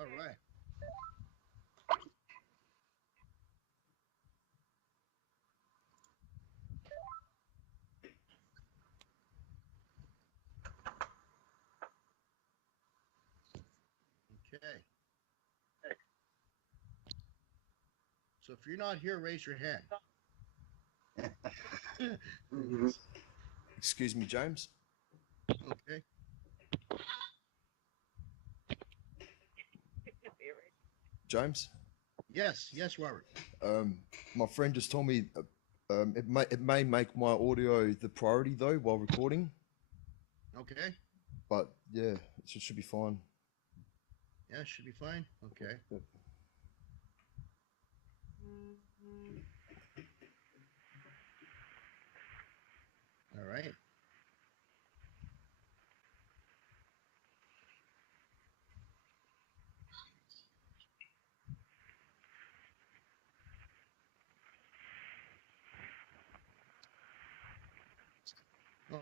All right. Okay. So if you're not here, raise your hand. Excuse me, James. Okay. James. Yes. Yes, Robert. My friend just told me it may make my audio the priority though while recording. Okay. But yeah, it should be fine. Yeah, should be fine. Okay. Yep. All right.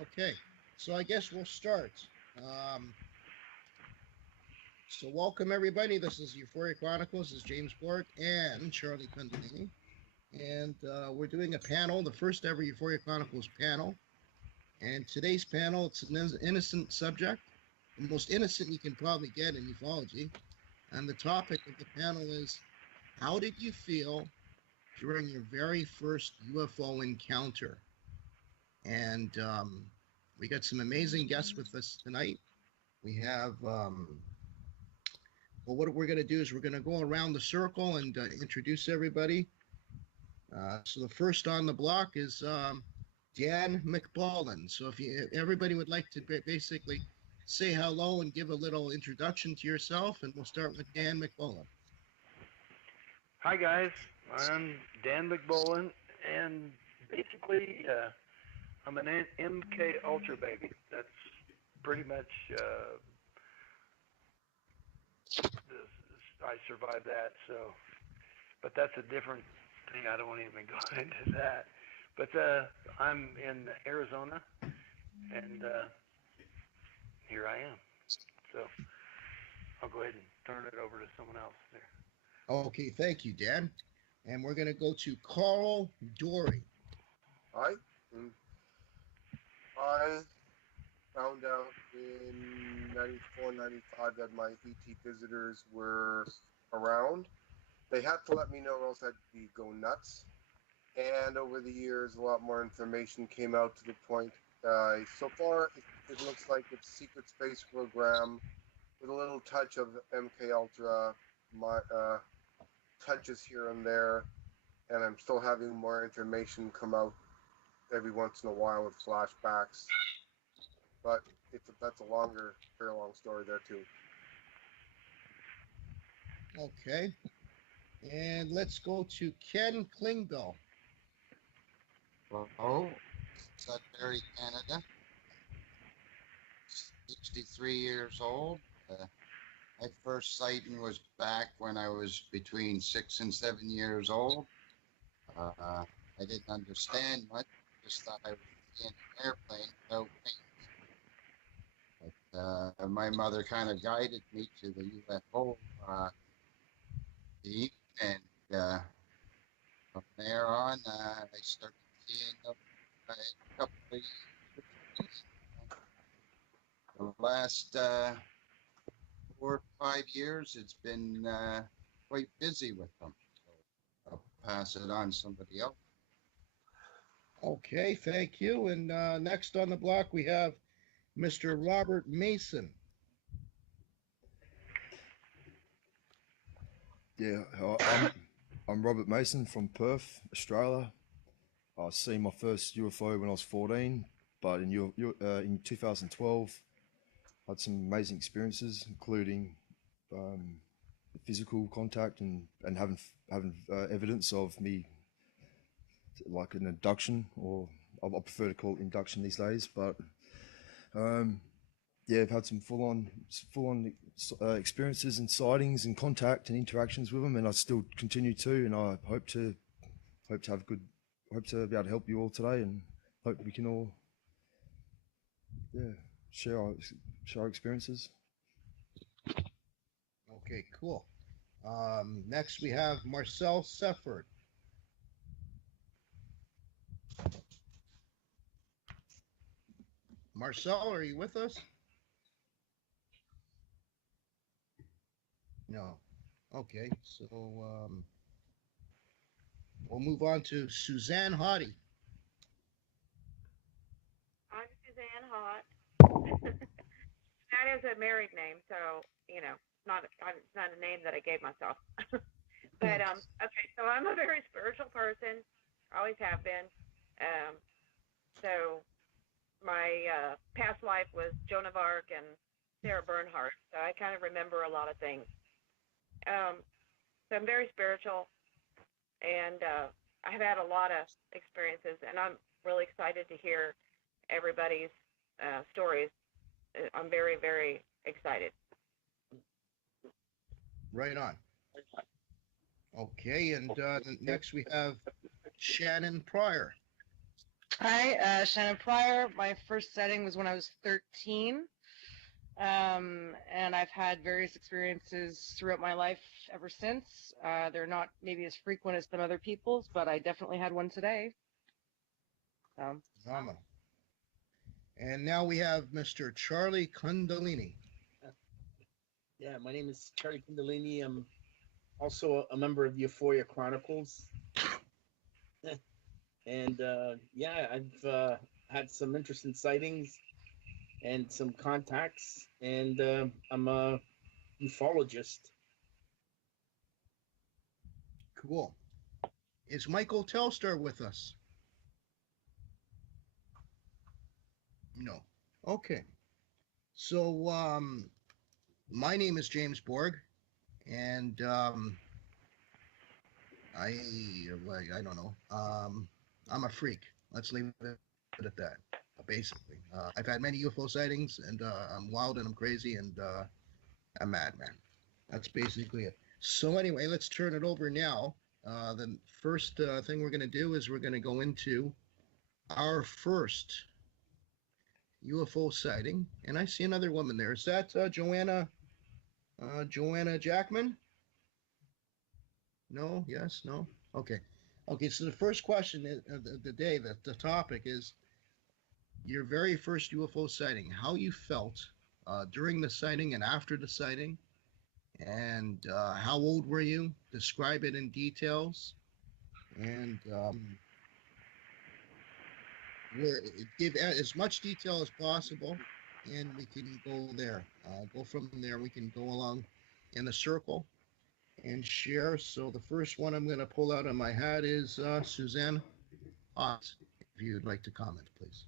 Okay. So I guess we'll start. So welcome everybody. This is Euphoria Chronicles. This is James Borg and Charlie Condolini. And we're doing a panel, the first ever Euphoria Chronicles panel. And today's panel, it's an innocent subject, the most innocent you can probably get in ufology. And the topic of the panel is, how did you feel during your very first UFO encounter? And we got some amazing guests with us tonight. We have, well, what we're going to do is we're going to go around the circle and introduce everybody. So the first on the block is Dan McBallen. So if everybody would like to basically say hello and give a little introduction to yourself, and we'll start with Dan McBallen. Hi guys, I'm Dan McBolin, and basically I'm an MK Ultra baby. That's pretty much I survived that. So, but that's a different thing. I don't want to even go into that. But I'm in Arizona, and here I am. So I'll go ahead and turn it over to someone else there. Okay, thank you, Dan. And we're going to go to Karl Dorey. Hi. I found out in 94, 95 that my ET visitors were around. They had to let me know or else I'd be going nuts. And over the years, a lot more information came out to the point. So far, it looks like it's a secret space program with a little touch of MK Ultra, touches here and there, and I'm still having more information come out every once in a while with flashbacks. But that's a very long story there too. Okay. And let's go to Ken Klingbeil. Hello, Sudbury, Canada. 63 years old. My first sighting was back when I was between 6 and 7 years old. I didn't understand much. Just thought I was in an airplane without wings. But my mother kind of guided me to the UFO team, and from there on, I started seeing them a couple of years. The last 4 or 5 years, it's been quite busy with them. So I'll pass it on to somebody else. Okay, thank you. And next on the block, we have Mr. Robert Mason. Yeah, I'm Robert Mason from Perth, Australia. I seen my first UFO when I was 14, but in 2012, I had some amazing experiences, including physical contact and having evidence of me, like an abduction, or I prefer to call it induction these days. But yeah, I've had some full-on experiences and sightings and contact and interactions with them, and I still continue to. And I hope to be able to help you all today, and hope we can all share our experiences. Okay, cool. Next we have Marcel Sefford. Marcel, are you with us? No. Okay, so we'll move on to Suzanne Hottie. I'm Suzanne Hott. That is a married name, so you know, it's not a name that I gave myself. But okay, so I'm a very spiritual person. Always have been. So my past life was Joan of Arc and Sarah Bernhardt, so I kind of remember a lot of things. So I'm very spiritual, and I've had a lot of experiences, and I'm really excited to hear everybody's stories. I'm very, very excited. Right on. Okay, and next we have Shannon Pryor. Hi, Shannon Pryor. My first sighting was when I was 13. And I've had various experiences throughout my life ever since. They're not maybe as frequent as some other people's, but I definitely had one today. Phenomenal. And now we have Mr. Charlie Kundalini. Yeah, my name is Charlie Kundalini. I'm also a member of the Euphoria Chronicles. And yeah, I've had some interesting sightings and some contacts, and I'm a ufologist. Cool. Is Michael Telstar with us? No. Okay. So my name is James Borg, and I don't know. I'm a freak. Let's leave it at that. Basically, I've had many UFO sightings, and I'm wild and I'm crazy and I'm mad, man. That's basically it. So anyway, let's turn it over now. The first thing we're going to do is we're going to go into our first UFO sighting, and I see another woman there. Is that Joanna Jackman? No? Yes? No? Okay. Okay, so the first question of the day, the topic is your very first UFO sighting, how you felt during the sighting and after the sighting, and how old were you? Describe it in details, and give as much detail as possible, and we can go there. Go from there. We can go along in a circle and share. So the first one I'm going to pull out of my hat is Suzanne Ott. If you'd like to comment, please.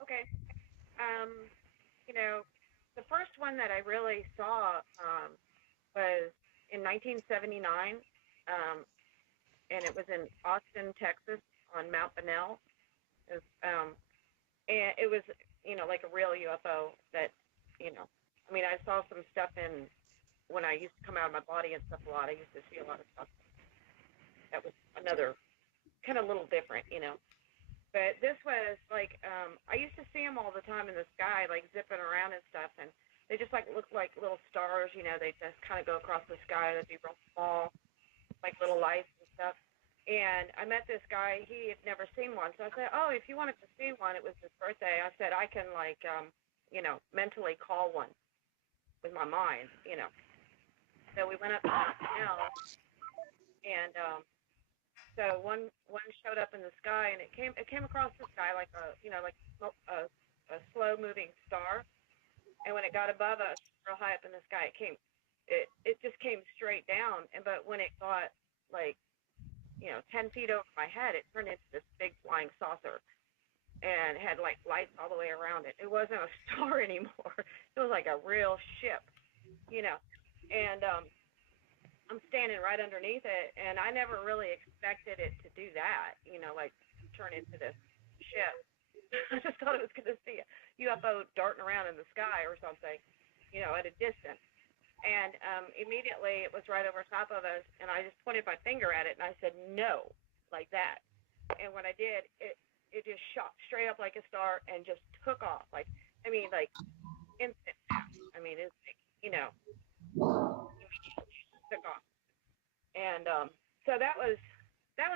Okay. You know, the first one that I really saw was in 1979, and it was in Austin, Texas, on Mount Bunnell. And it was, you know, like a real UFO that, you know, I mean, I saw some stuff when I used to come out of my body and stuff a lot. I used to see a lot of stuff that was another kind of little different, you know. But this was like, I used to see them all the time in the sky, like zipping around and stuff, and they just like looked like little stars, you know. They just kind of go across the sky. They'd be real small, like little lights and stuff. And I met this guy. He had never seen one, so I said, "Oh, if you wanted to see one, it was his birthday." I said, "I can like, you know, mentally call one with my mind, you know." So we went up to Mount Bunnell, and so one showed up in the sky, and it came across the sky like a, you know, like a slow moving star. And when it got above us, real high up in the sky, it just came straight down. But when it got like, you know, 10 feet over my head, it turned into this big flying saucer, and had like lights all the way around it. It wasn't a star anymore. It was like a real ship, you know. And I'm standing right underneath it, and I never really expected it to do that, you know, like turn into this ship. I just thought it was going to see a UFO darting around in the sky or something, you know, at a distance. And immediately it was right over top of us, and I just pointed my finger at it, and I said, "No," like that. And when I did, it just shot straight up like a star and just took off. Like, I mean, like instant. I mean, it's like you know, immediately took off. And so that was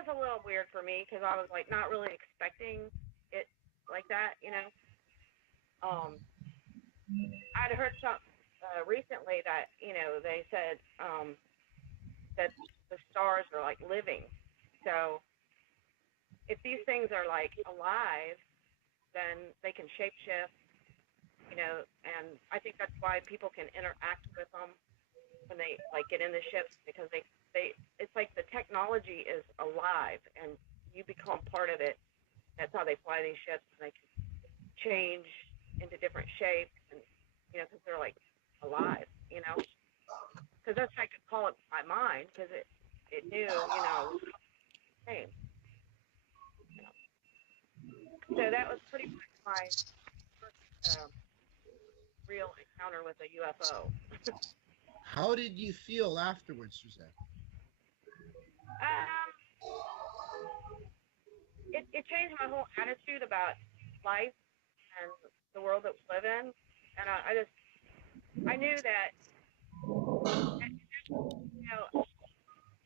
a little weird for me because I was like not really expecting it like that, you know. I'd heard some recently that they said that the stars are like living. So if these things are like alive, then they can shapeshift, and I think that's why people can interact with them when they like get in the ships because they it's like the technology is alive and you become part of it. That's how they fly these ships and they can change into different shapes and because they're like alive, because that's I could call it my mind because it knew same. So that was pretty much my first real encounter with a UFO. How did you feel afterwards, Suzanne? It changed my whole attitude about life and the world that we live in, and I knew that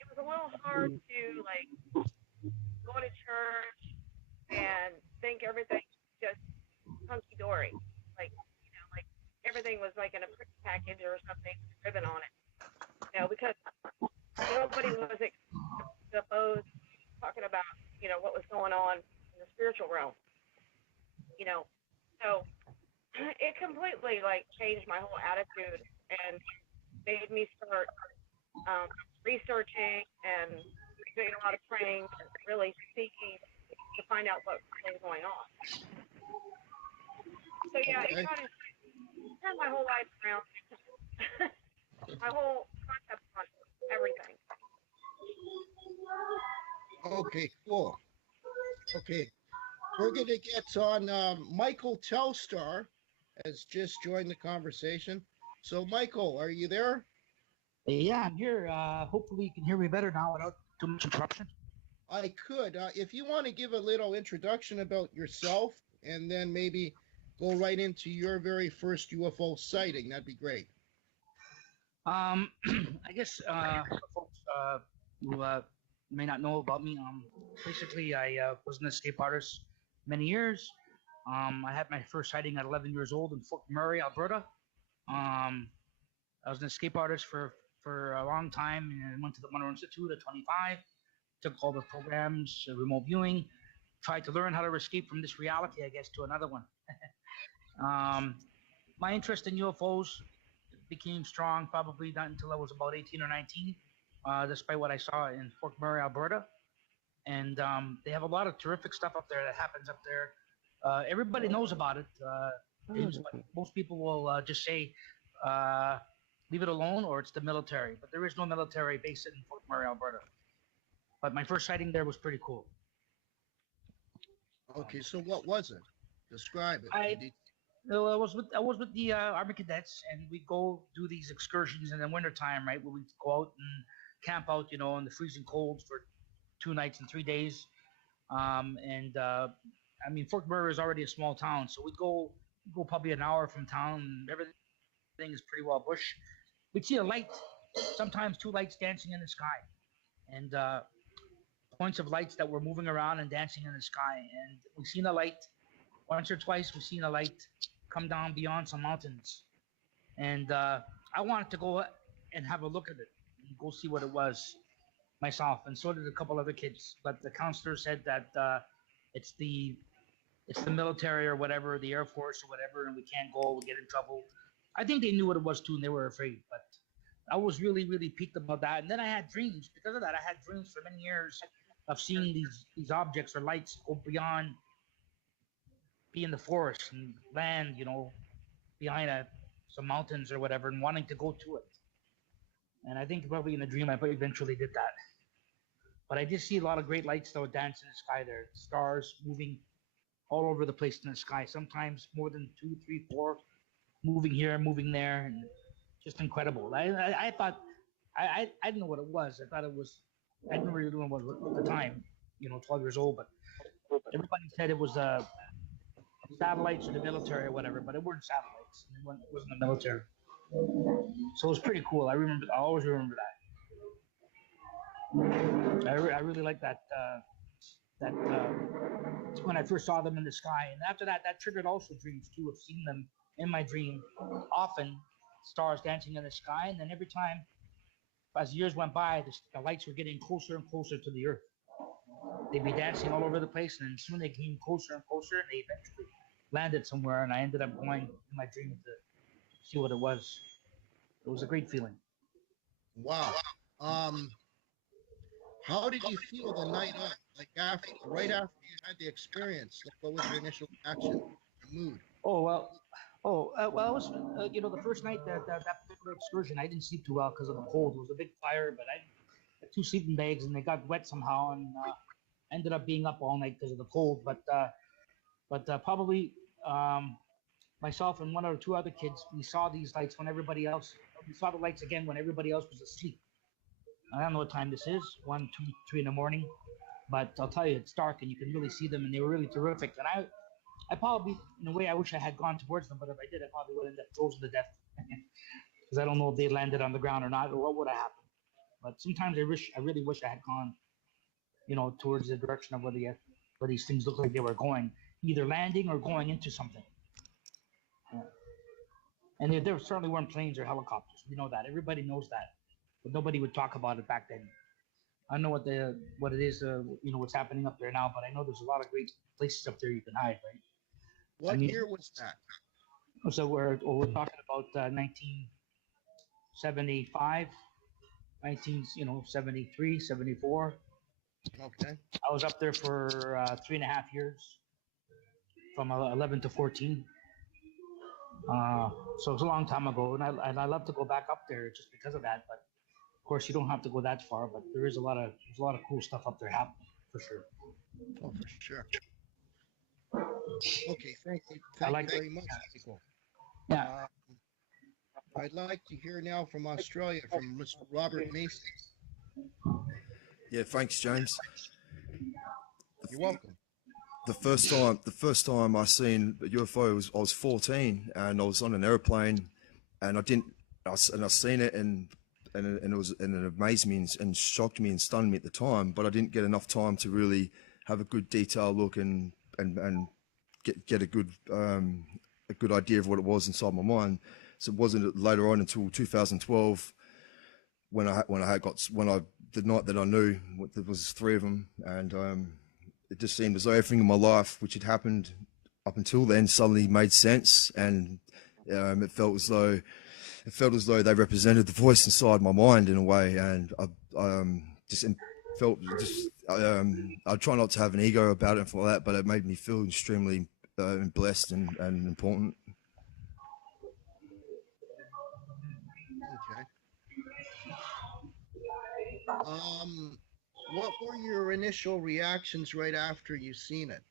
it was a little hard to like go to church and think everything just hunky dory, like like everything was like in a pretty package or something, ribbon on it, because nobody was exposed talking about what was going on in the spiritual realm, so it completely like changed my whole attitude and made me start researching and doing a lot of praying and really seeking to find out what was going on. So yeah, Okay. it kind of turned my whole life around, my whole concept on everything. Okay, cool. Okay, we're going to get on. Michael Telstar has just joined the conversation. So, Michael, are you there? Yeah, I'm here. Hopefully you can hear me better now without too much interruption. I could. If you want to give a little introduction about yourself and then maybe go right into your very first UFO sighting, that'd be great. I guess folks who may not know about me, basically I was an escape artist many years. I had my first sighting at 11 years old in Fort McMurray, Alberta. I was an escape artist for a long time and went to the Monroe Institute at 25. Took all the programs, remote viewing, tried to learn how to escape from this reality, I guess, to another one. My interest in UFOs became strong probably not until I was about 18 or 19, despite what I saw in Fort McMurray, Alberta. And they have a lot of terrific stuff up there that happens up there. Everybody knows about it. James, but most people will just say, leave it alone or it's the military. But there is no military base in Fort McMurray, Alberta. But my first sighting there was pretty cool. Okay, so what was it? Describe it. I was with the Army Cadets, and we go do these excursions in the wintertime, right, where we go out and camp out, in the freezing cold for 2 nights and 3 days. I mean, Fort McMurray is already a small town, so we go probably an hour from town, and everything is pretty well bush. We'd see a light, sometimes 2 lights dancing in the sky, and points of lights that were moving around and dancing in the sky. And we've seen a light once or twice. We've seen a light come down beyond some mountains, and I wanted to go and have a look at it and go see what it was myself, and so did a couple other kids. But the counselor said that it's the military or whatever, the Air Force or whatever, and we can't go. We'll get in trouble. I think they knew what it was too, and they were afraid. But I was really, really piqued about that. And then I had dreams because of that. I had dreams for many years of seeing these objects or lights go beyond, be in the forest and land, behind some mountains or whatever, and wanting to go to it. And I think probably in a dream I eventually did that. But I did see a lot of great lights that would dance in the sky there, stars moving all over the place in the sky, sometimes more than 2, 3, 4, moving here, moving there, and just incredible. I thought, I didn't know what it was. I thought it was, I didn't really know what it was at the time, 12 years old, but everybody said it was satellites or the military or whatever, but it weren't satellites. It wasn't the military. So it was pretty cool. I always remember that. I really like that. When I first saw them in the sky, and after that, that triggered also dreams too of seeing them in my dream, often stars dancing in the sky, and then every time as years went by, the lights were getting closer and closer to the Earth. They'd be dancing all over the place, and then soon they came closer and closer, and they eventually landed somewhere, and I ended up going in my dream to see what it was. It was a great feeling. Wow. How did you feel the night of? Like right after you had the experience, like what was your initial reaction, your mood? Well, it was the first night that particular excursion. I didn't sleep too well because of the cold. It was a big fire, but I had 2 sleeping bags, and they got wet somehow, and ended up being up all night because of the cold. But probably myself and 1 or 2 other kids, we saw these lights when everybody else. We saw the lights again when everybody else was asleep. I don't know what time this is, 1, 2, 3 in the morning, but I'll tell you, it's dark and you can really see them, and they were really terrific. And I probably, in a way, I wish I had gone towards them, but if I did, I probably would have ended up frozen to death because I don't know if they landed on the ground or not, or what would have happened. But sometimes I really wish I had gone, towards the direction of where these things looked like they were going, either landing or going into something. Yeah. And there certainly weren't planes or helicopters. We know that. Everybody knows that. But nobody would talk about it back then. I don't know what it is, what's happening up there now, but I know there's a lot of great places up there you can hide, right? What year was that? So we're talking about 1975, 73, 74. Okay. I was up there for 3.5 years, from 11 to 14. So it's a long time ago, and I love to go back up there just because of that. But of course, you don't have to go that far. But there's a lot of cool stuff up there happening for sure. Oh, for sure. Okay, thank you very much, Michael. Yeah. I'd like to hear now from Australia, from Mr. Robert Mason. Yeah, thanks, James. You're welcome. The first time I seen a UFO I was 14, and I was on an airplane, and I seen it, and it amazed me and shocked me and stunned me at the time, but I didn't get enough time to really have a good detailed look and get a good idea of what it was inside my mind. So it wasn't later on until 2012 when the night that I knew there was 3 of them, and it just seemed as though everything in my life which had happened up until then suddenly made sense, and it felt as though they represented the voice inside my mind in a way, and I try not to have an ego about it like that, but it made me feel extremely blessed and important. Okay. What were your initial reactions right after you seen it?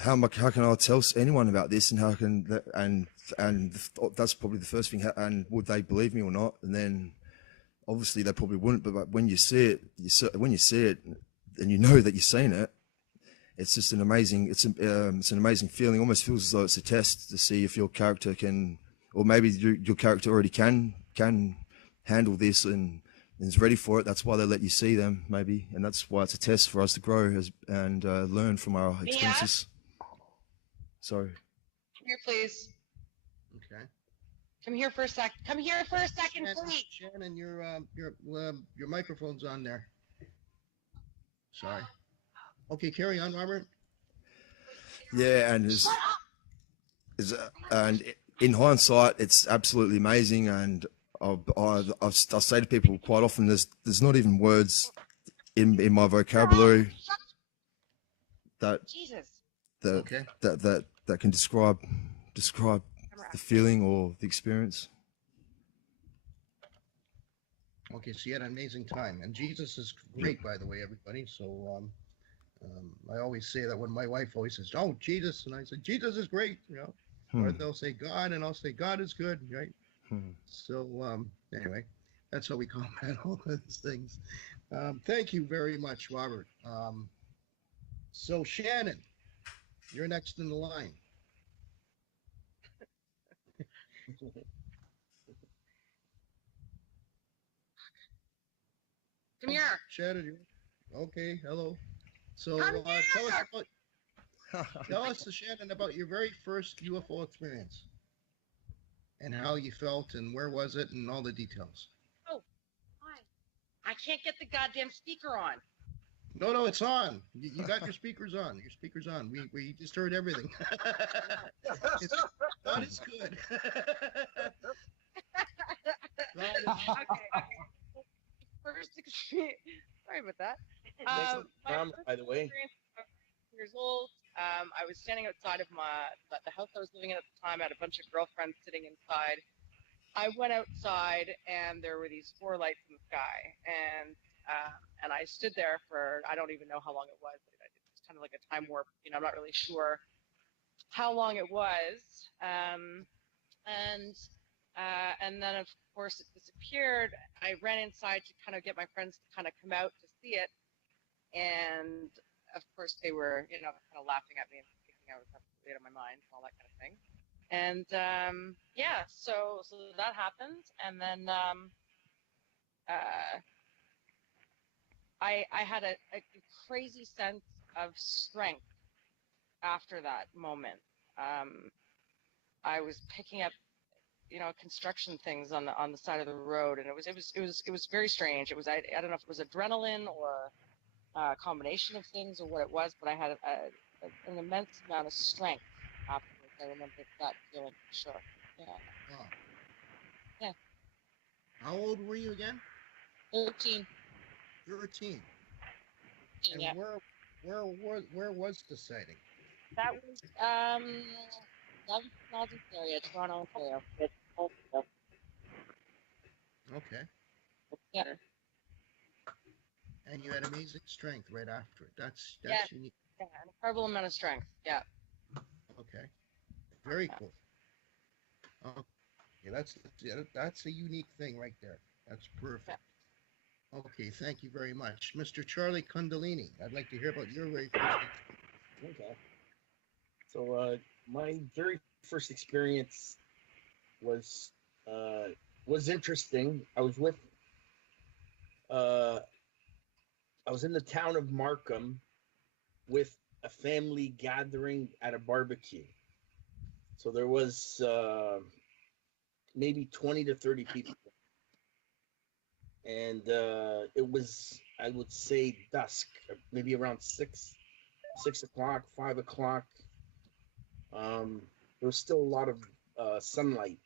How can I tell anyone about this, and how can that's probably the first thing. And would they believe me or not? And then obviously they probably wouldn't. But when you see it, and you know that you've seen it, it's just an amazing. It's an amazing feeling. Almost feels as though it's a test to see if your character can, or maybe your character already can handle this and is ready for it. That's why they let you see them, maybe, and that's why it's a test for us to grow and learn from our experiences. Sorry. Come here, please. Okay. Come here for a sec. Come here for a second, please. Shannon, your microphone's on there. Sorry. Okay, carry on, Robert. Yeah, and and in hindsight, it's absolutely amazing, and I say to people quite often, there's not even words in my vocabulary that can describe the feeling or the experience. Okay, so you had an amazing time, and Jesus is great, by the way, everybody. So I always say that when my wife always says, "Oh, Jesus," and I say, "Jesus is great," or they'll say God, and I'll say, "God is good," right? So anyway, that's how we combat all those things. Thank you very much, Robert. So Shannon, you're next in the line. Come here. Shannon, okay, hello. So Come tell us, Shannon, about your very first UFO experience and how you felt and where was it and all the details. Oh, hi. I can't get the goddamn speaker on. No, it's on. You got your speakers on. Your speakers on. We just heard everything. It's not as good. Okay. First experience. Sorry about that. Thanks for the comment, by the way. Experience, I was 6 years old. I was standing outside of the house I was living in at the time. I had a bunch of girlfriends sitting inside. I went outside, and there were these 4 lights in the sky, and I stood there for, I don't even know how long it was. It's kind of like a time warp. I'm not really sure how long it was. And then of course it disappeared. I ran inside to kind of get my friends to kind of come out to see it, and of course they were kind of laughing at me and thinking I was absolutely out of my mind and all that kind of thing. And so that happened, and then I had a crazy sense of strength after that moment. I was picking up construction things on the side of the road, and it was very strange. It was I don't know if it was adrenaline or a combination of things or what it was, but I had an immense amount of strength afterwards. I remember that feeling for sure. Yeah. Wow. Yeah. How old were you again? 13. 13. And Yeah. where was the sighting? That was Northern area, Toronto, Ontario. Okay. Yeah. And you had amazing strength right after it. That's unique. Yeah, an incredible amount of strength. Yeah. Okay. Very cool. Okay, that's a unique thing right there. That's perfect. Yeah. Okay, thank you very much. Mr. Charlie Kundalini, I'd like to hear about your very first experience. Okay. So my very first experience was interesting. I was in the town of Markham with a family gathering at a barbecue. So there was maybe 20 to 30 people. And it was, I would say, dusk, maybe around 6 o'clock, 5 o'clock. There was still a lot of sunlight.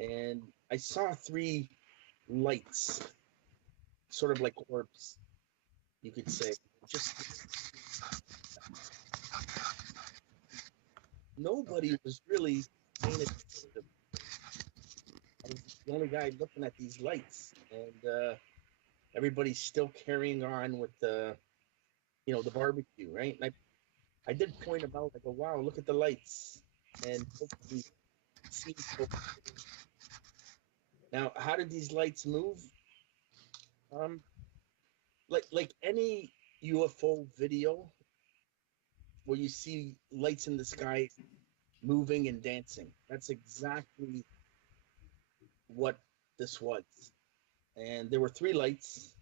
And I saw 3 lights, sort of like orbs, you could say. Just nobody was really paying attention to them. I was the only guy looking at these lights, and everybody's still carrying on with the barbecue, right? And I did point them out. I go, wow, look at the lights, and hopefully see. Now, how did these lights move? Like any UFO video where you see lights in the sky moving and dancing. That's exactly what this was. And there were 3 lights,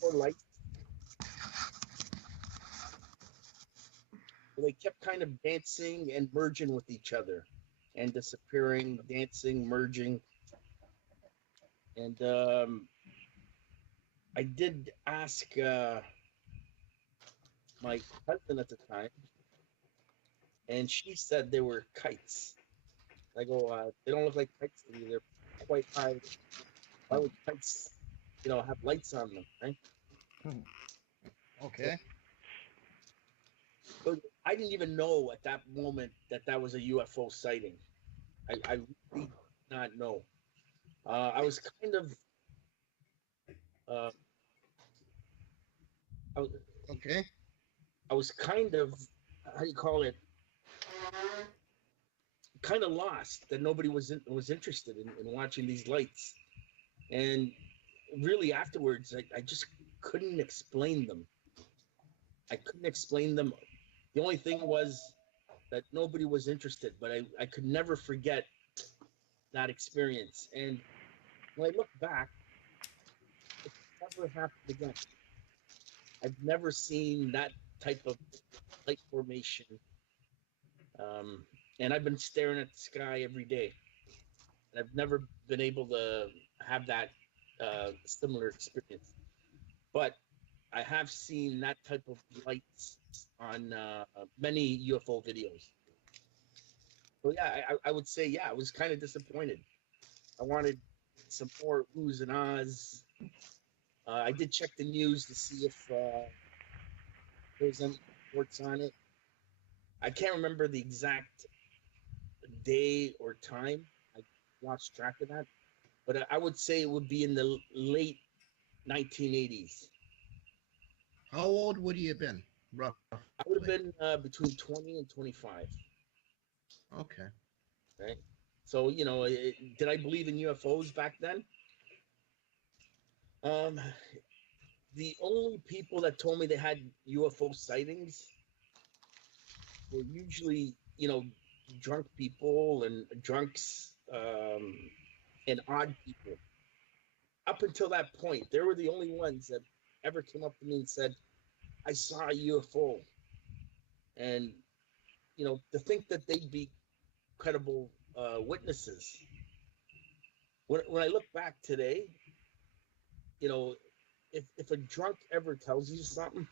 4 lights. They kept kind of dancing and merging with each other and disappearing, dancing, merging. And I did ask my husband at the time, and she said they were kites. I go, they don't look like kites to me. They're quite high. Why would kites, have lights on them, right? Okay. So I didn't even know at that moment that was a UFO sighting. I really did not know. I was kind of Okay. I was kind of, how do you call it? Kind of lost that nobody was interested in watching these lights, and really afterwards I just couldn't explain them. I couldn't explain them. The only thing was that nobody was interested, but I could never forget that experience. And when I look back, it never happened again. I've never seen that type of light formation. And I've been staring at the sky every day. And I've never been able to have that similar experience. But I have seen that type of lights on many UFO videos. So yeah, I would say, yeah, I was kind of disappointed. I wanted some more oohs and ahs. I did check the news to see if there was any reports on it. I can't remember the exact day or time. I lost track of that. But I would say it would be in the late 1980s. How old would you have been, roughly? I would have been between 20 and 25. Okay. Right. So, you know, did I believe in UFOs back then? The only people that told me they had UFO sightings were usually, you know, drunk people and drunks and odd people. Up until that point, they were the only ones that ever came up to me and said, I saw a UFO. And, you know, to think that they'd be credible witnesses. When I look back today, you know, if a drunk ever tells you something,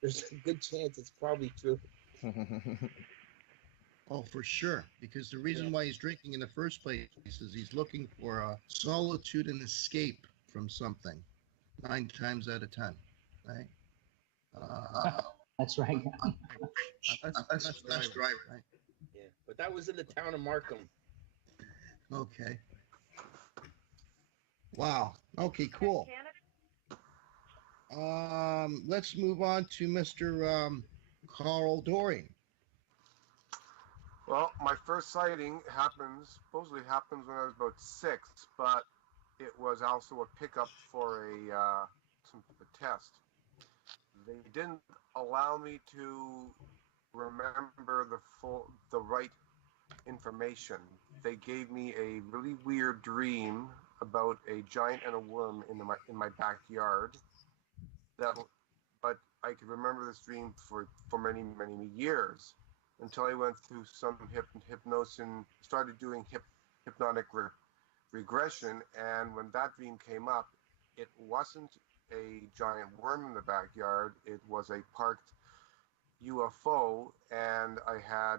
there's a good chance it's probably true. Oh, for sure. Because the reason why he's drinking in the first place is he's looking for solitude and escape from something 9 times out of 10. Right? That's right. That's right. Right? Yeah, but that was in the town of Markham. Okay. Wow. Okay, cool. Let's move on to Mr. Karl Dorey. Well, my first sighting supposedly happens when I was about 6, but it was also a pickup for a test. They didn't allow me to remember the right information. They gave me a really weird dream about a giant and a worm in my backyard. But I could remember this dream for many years until I went through some hypnosis and started doing hypnotic regression. And when that dream came up, it wasn't a giant worm in the backyard. It was a parked UFO, and I had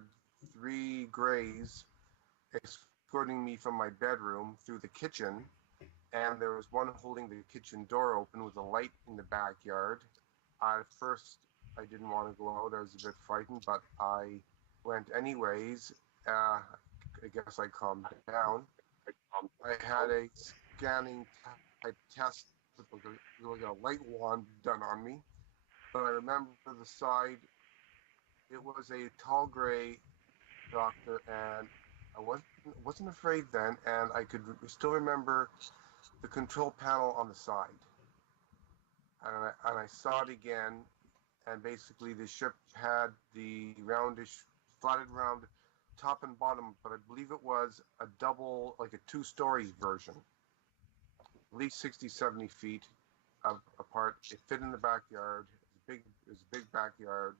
3 grays escorting me from my bedroom through the kitchen, and there was one holding the kitchen door open with a light in the backyard. At first, I didn't want to go out. I was a bit frightened, but I went anyways. I guess I calmed down. I had a scanning type test with a light wand done on me, but I remember the side. It was a tall gray doctor, and I wasn't afraid then, and I could still remember the control panel on the side. And I saw it again, and basically the ship had the roundish, flatted round top and bottom, but I believe it was a double, like a 2-story version, at least 60, 70 feet apart. It fit in the backyard. It was a big backyard.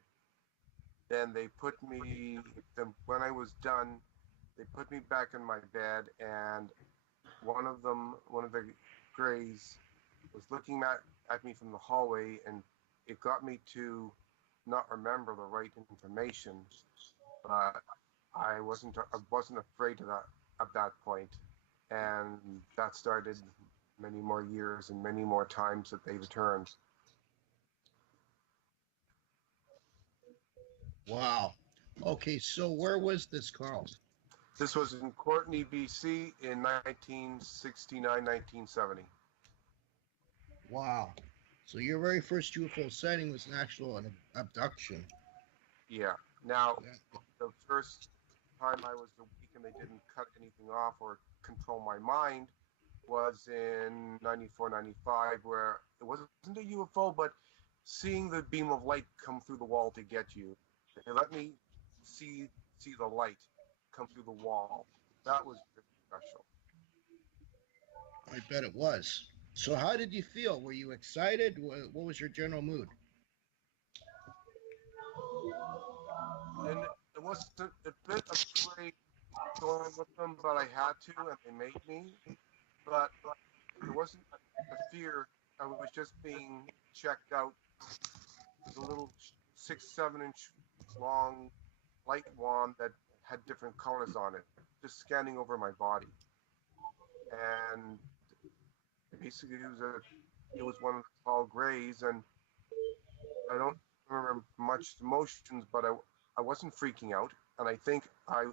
Then when I was done, they put me back in my bed, and one of the grays was looking at me from the hallway, and it got me to not remember the right information. But I wasn't afraid of that at that point, and that started many more years and many more times that they returned. Wow. Okay, so where was this, Karl? This was in Courtney, BC in 1969, 1970. Wow. So your very first UFO sighting was an actual abduction. Yeah. Now, the first time I was awake and they didn't cut anything off or control my mind was in 94, 95, where it wasn't a UFO, but seeing the beam of light come through the wall to get you. They let me see the light come through the wall. That was really special. I bet it was. So how did you feel? Were you excited? What was your general mood? And it was a bit afraid going with them, but I had to, and they made me. But there wasn't a fear. I was just being checked out. The little 6-7 inch long light wand that had different colors on it, just scanning over my body. And basically, it was one of the tall grays, and I don't remember much emotions, but I wasn't freaking out, and I think I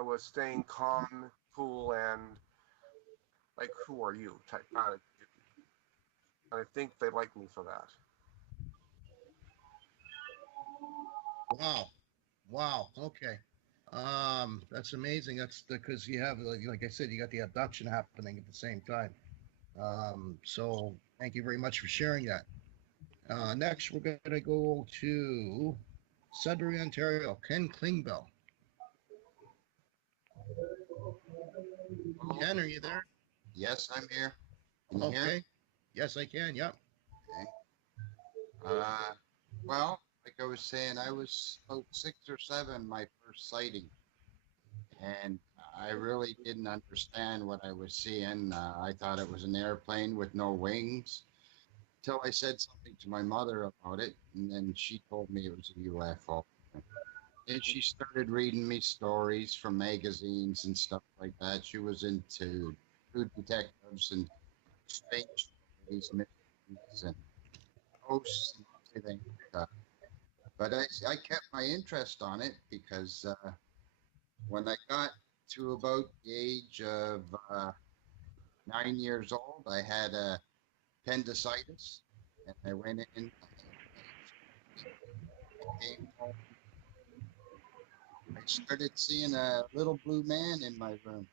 was staying calm, cool, and like, who are you type attitude. And I think they liked me for that. Wow. Okay. That's amazing. That's because you have, like I said, you got the abduction happening at the same time. So thank you very much for sharing that. Next, we're going to go to Sudbury, Ontario. Ken Klingbeil. Ken, are you there? Yes, I'm here. Can you hear? Okay. Yes, I can. Yep. Okay. Well, like I was saying, I was about 6 or 7 my first sighting, and I really didn't understand what I was seeing. I thought it was an airplane with no wings, till I said something to my mother about it, and then she told me it was a UFO. And she started reading me stories from magazines and stuff like that. She was into true detectives and strange stories, mysteries, and ghosts and everything like that. But I kept my interest on it because when I got to about the age of 9 years old, I had appendicitis, and I went in. I came home. I started seeing a little blue man in my room,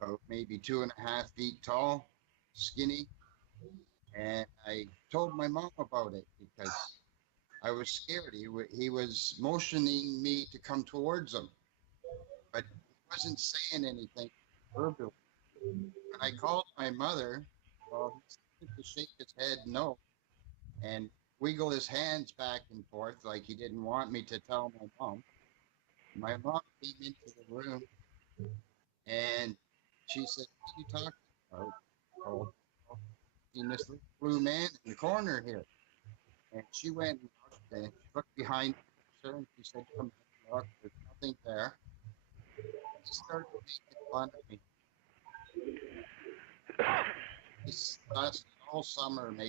about maybe 2.5 feet tall, skinny, and I told my mom about it because I was scared. He was motioning me to come towards him, but he wasn't saying anything verbally. When I called my mother, well, he started to shake his head no and wiggle his hands back and forth like he didn't want me to tell my mom. My mom came into the room and she said, "What are you talking about?" I told her, "Seen this little blue man in the corner here." And she went and looked, and she looked behind her and she said, "Come and look, there's nothing there." She started making fun of me. This lasted all summer, and I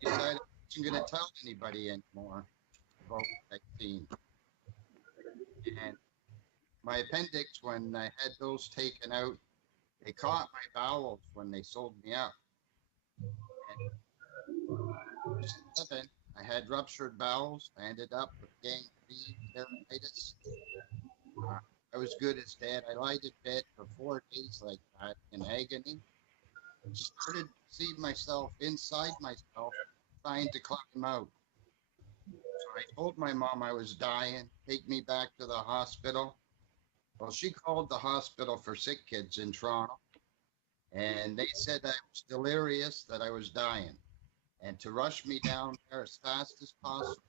decided I wasn't going to tell anybody anymore about what I'd seen. And my appendix, when I had those taken out, they caught my bowels when they sewed me up. And 7, I had ruptured bowels. I ended up with gangrene, keratitis. I was good as dead. I lied in bed for 4 days like that in agony. I started to see myself inside myself, trying to climb out. So I told my mom I was dying, take me back to the hospital. Well, she called the hospital for sick kids in Toronto, and they said I was delirious, that I was dying, and to rush me down there as fast as possible.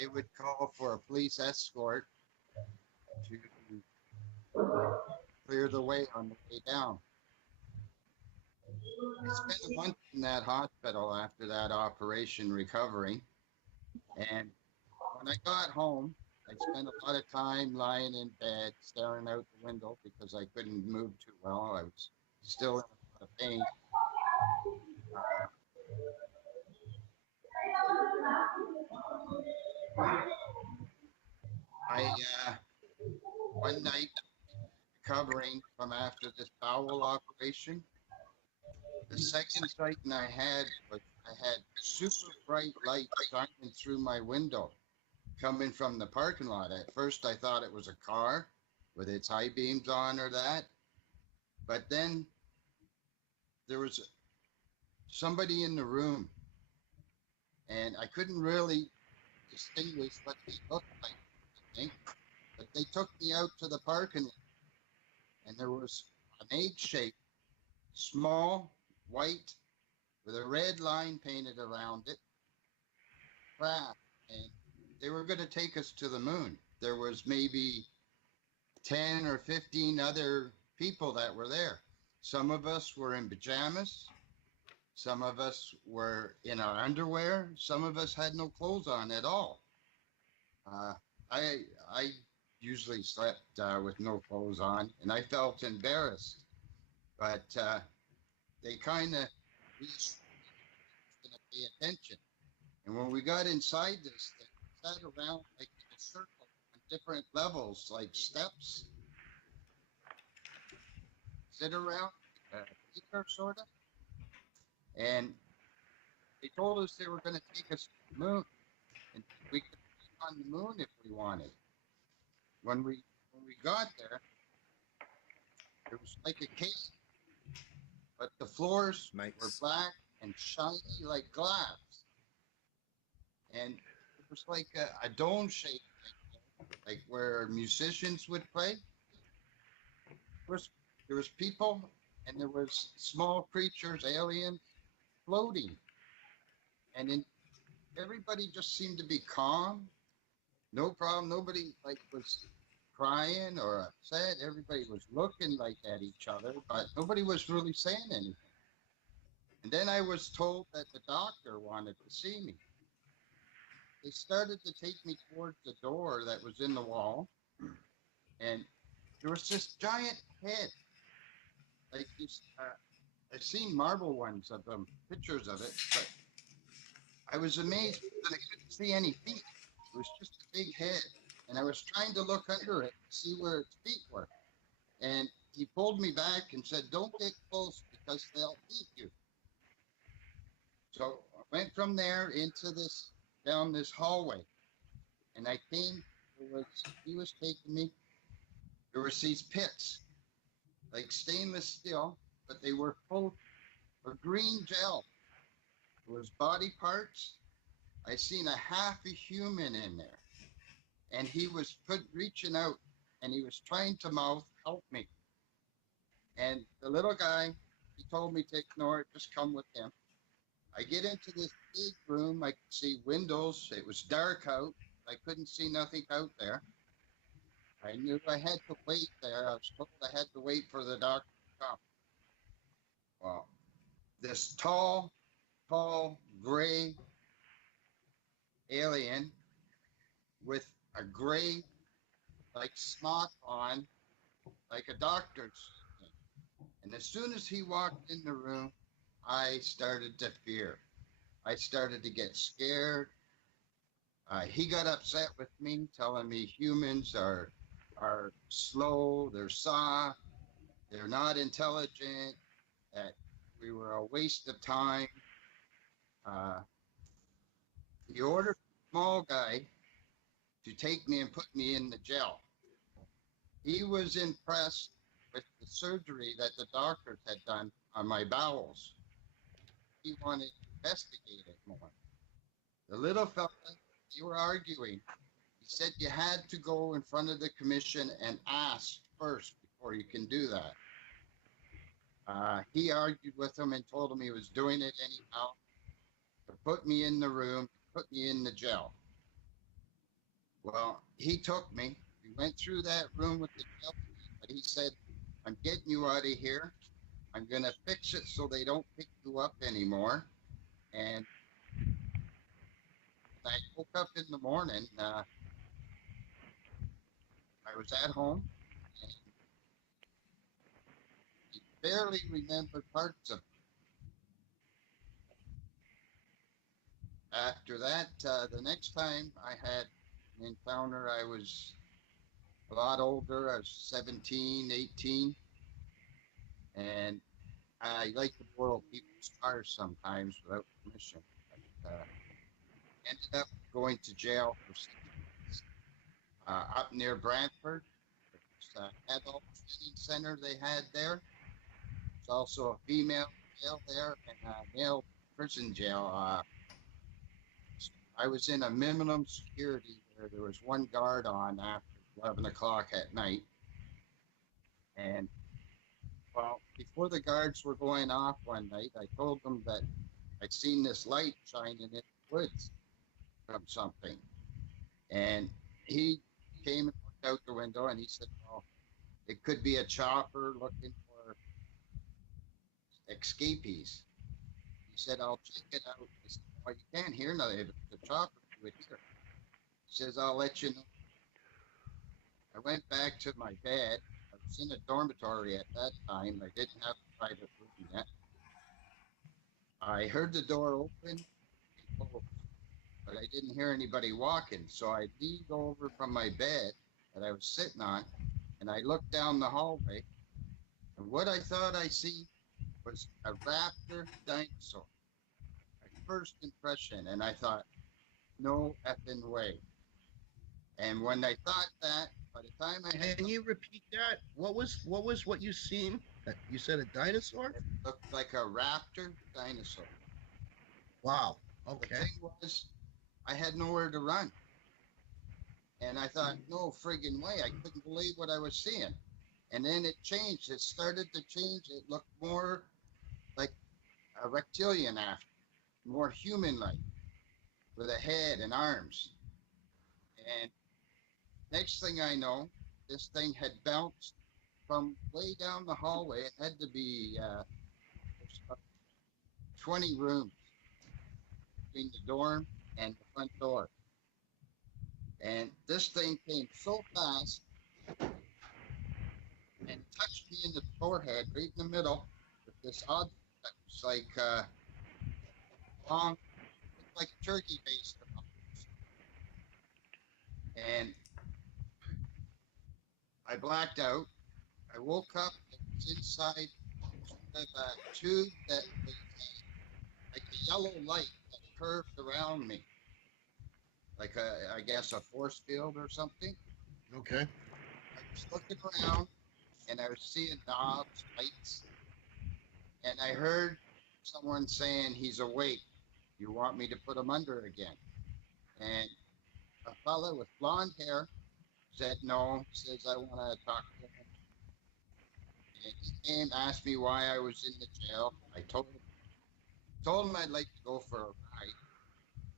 They would call for a police escort to clear the way on the way down. I spent a month in that hospital after that operation recovering, and when I got home, I spent a lot of time lying in bed, staring out the window because I couldn't move too well. I was still in a lot of pain. One night, recovering from after this bowel operation, the second sighting I had was I had super bright light shining through my window, coming from the parking lot. At first, I thought it was a car with its high beams on or that. But then there was somebody in the room, and I couldn't really distinguish what they looked like, I think. But they took me out to the parking lot, and there was an egg-shaped, small, white, with a red line painted around it, craft, and they were going to take us to the moon. There was maybe 10 or 15 other people that were there. Some of us were in pajamas. Some of us were in our underwear. Some of us had no clothes on at all. I usually slept with no clothes on, and I felt embarrassed. But they kind of going to pay attention. And when we got inside this thing, we sat around like in a circle on different levels, like steps. Sit around, speaker sort of. And they told us they were going to take us to the moon, and we could be on the moon if we wanted. When we got there, it was like a cave, but the floors were black and shiny like glass, and it was like a dome shape, like where musicians would play. There was people, and there was small creatures, aliens, floating, and everybody just seemed to be calm, no problem. Nobody was crying or upset. Everybody was looking at each other, but nobody was really saying anything. And then I was told that the doctor wanted to see me. They started to take me towards the door that was in the wall, and there was this giant head, like this. I've seen marble ones of them, pictures of it, but I was amazed that I couldn't see any feet. It was just a big head, and I was trying to look under it to see where its feet were. And he pulled me back and said, "Don't get close because they'll eat you." So I went from there into down this hallway, and I came. He was taking me. There was these pits, like stainless steel, but they were full of green gel. There was body parts. I seen a half a human in there, and he was reaching out, and he was trying to mouth, "Help me." And the little guy, he told me to ignore it, just come with him. I get into this big room. I could see windows. It was dark out. I couldn't see nothing out there. I knew I had to wait there. I was told I had to wait for the doctor to come. Well, this tall, gray alien with a gray, smock on, like a doctor's. And as soon as he walked in the room, I started to fear. I started to get scared. He got upset with me, telling me humans are slow, they're soft, they're not intelligent, that we were a waste of time. He ordered a small guy to take me and put me in the jail. He was impressed with the surgery that the doctors had done on my bowels. He wanted to investigate it more. The little fella, they were arguing. He said you had to go in front of the commission and ask first before you can do that. He argued with him and told him he was doing it anyhow. To put me in the room, put me in the jail. Well, he took me. We went through that room with the jail, but he said, "I'm getting you out of here. I'm going to fix it so they don't pick you up anymore." And I woke up in the morning. I was at home, and I barely remembered parts of it. After that, the next time I had an encounter, I was a lot older. I was 17, 18, and I like to borrow people's cars sometimes without permission. But, ended up going to jail for 6 months. Up near Brantford. It's an adult training center they had there. There's also a female jail there and a male prison jail. I was in a minimum security where there was one guard on after 11 o'clock at night. And, well, before the guards were going off one night, I told them that I'd seen this light shining in the woods from something. And he came and looked out the window and he said, well, it could be a chopper looking for escapees. He said, I'll check it out. I said, well, you can't hear nothing. If it's a chopper, you would hear. He says, I'll let you know. I went back to my bed. I was in a dormitory at that time. I didn't have a private room yet. I heard the door open and close, but I didn't hear anybody walking. So I leaned over from my bed that I was sitting on, and I looked down the hallway. And what I thought I seen was a raptor dinosaur. My first impression, and I thought, no effing way. And when I thought that, by the time I had, Can you repeat that? What was what you seen? You said a dinosaur? it looked like a raptor dinosaur. Wow. The Okay. thing was, I had nowhere to run. And I thought, no friggin' way. I couldn't believe what I was seeing. And then it changed. It started to change. It looked more like a reptilian after, more human-like, with a head and arms. And next thing I know, this thing had bounced from way down the hallway. It had to be there's about 20 rooms between the dorm and the front door. And this thing came so fast and touched me in the forehead, right in the middle, with this object that was like long, like a turkey baster. And I blacked out. I woke up. It was inside of a tube that was like a yellow light that curved around me, like I guess a force field or something. Okay. I was looking around and I was seeing knobs, lights, and I heard someone saying, he's awake. You want me to put him under again? And a fella with blonde hair said no, says I want to talk to him. And he came, asked me why I was in the jail. I told him I'd like to go for a ride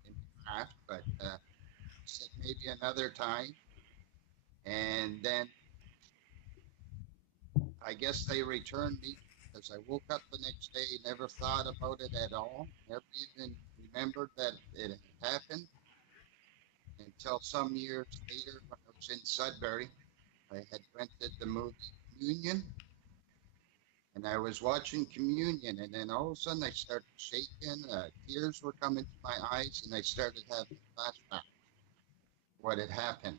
in the draft, but he said maybe another time. And then I guess they returned me because I woke up the next day, never thought about it at all, never even remembered that it had happened until some years later when I was in Sudbury. I had rented the movie Communion, and I was watching Communion, and then all of a sudden I started shaking, tears were coming to my eyes, and I started having flashbacks. What had happened,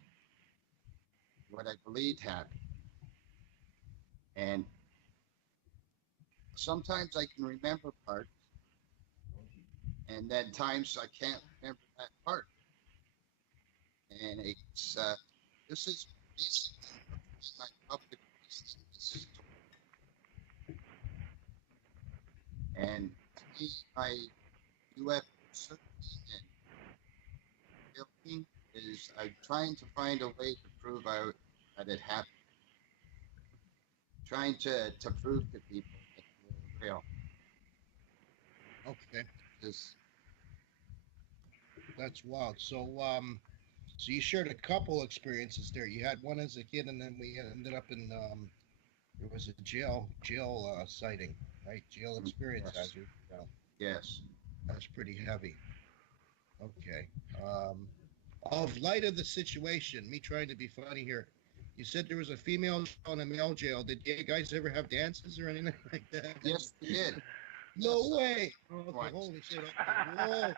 what I believed happened. And sometimes I can remember parts, and then times I can't remember that part. And it's this is basically my public business. And to me, my UFO searching and filming is I'm trying to find a way to prove out that it happened. Trying to prove to people that they're real. Okay. Because That's wild. So so you shared a couple experiences there. You had one as a kid, and then we ended up in there was a jail sighting, right? Jail experience yes. as you. Yeah, Yes. that's pretty heavy. Okay. Of light of the situation, me trying to be funny here. You said there was a female jail and a male jail. Did you guys ever have dances or anything like that? Yes, we did. No Yes. way. Okay, Once. holy shit. Okay.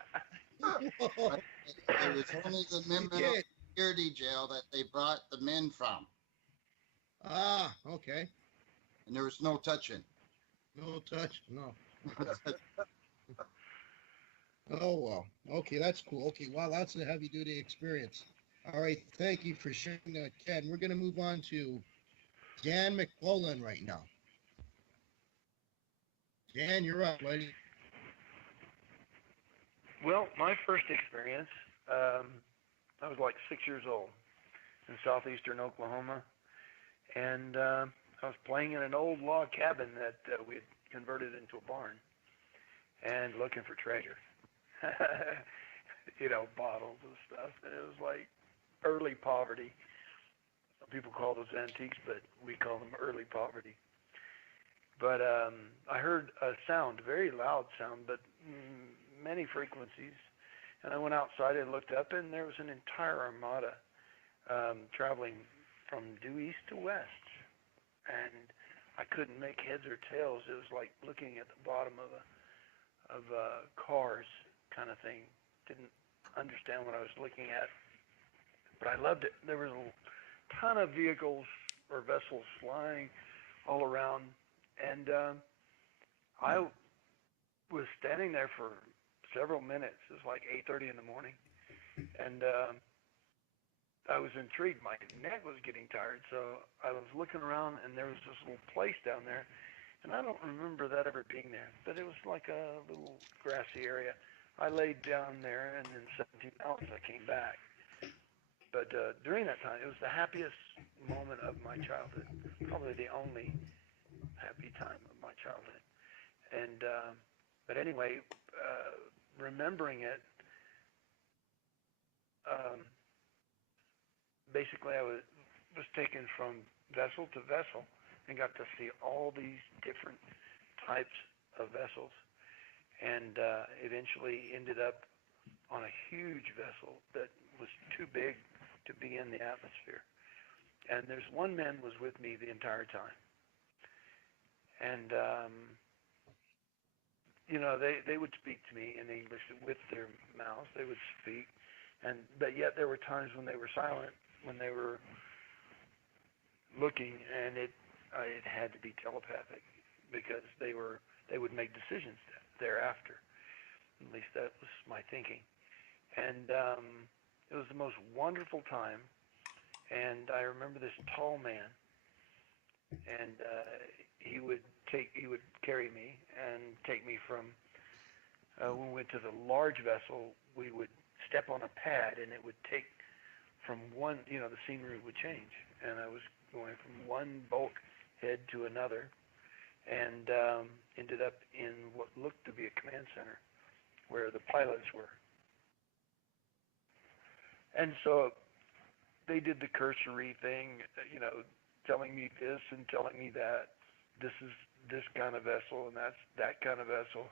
Whoa. But it was only the You minimum did. security jail that they brought the men from, Ah, okay. and there was no touching. No touch. No. Oh well. Okay, that's cool. Okay, wow, that's a heavy duty experience. All right, thank you for sharing that, Ken. We're gonna move on to Dan McClellan right now. Dan, you're up, buddy. Well, my first experience I was like 6 years old in southeastern Oklahoma, and I was playing in an old log cabin that we had converted into a barn, and looking for treasure. Bottles and stuff. And it was like early poverty. Some people call those antiques, but we call them early poverty. But I heard a sound, a very loud sound, but many frequencies. And I went outside and looked up, and there was an entire armada traveling from due east to west. And I couldn't make heads or tails. It was like looking at the bottom of cars kind of thing. Didn't understand what I was looking at, but I loved it. There was a ton of vehicles or vessels flying all around, and I was standing there for several minutes. It was like 8:30 in the morning, and I was intrigued. My neck was getting tired, so I was looking around, and there was this little place down there, and I don't remember that ever being there, but it was like a little grassy area. I laid down there, and in 17 hours I came back. But during that time, it was the happiest moment of my childhood, probably the only happy time of my childhood. And but anyway, remembering it, basically I was taken from vessel to vessel and got to see all these different types of vessels, and eventually ended up on a huge vessel that was too big to be in the atmosphere. And there's one man was with me the entire time. And they would speak to me in English with their mouths. They would speak, but yet there were times when they were silent, when they were looking, and it had to be telepathic because they would make decisions thereafter. At least that was my thinking. And it was the most wonderful time. And I remember this tall man, and he would carry me and take me from. When we went to the large vessel, we would step on a pad, and it would take from one. The scenery would change, and I was going from one bulkhead to another, and ended up in what looked to be a command center, where the pilots were. And so they did the cursory thing, telling me this and telling me that. This is this kind of vessel, and that's that kind of vessel.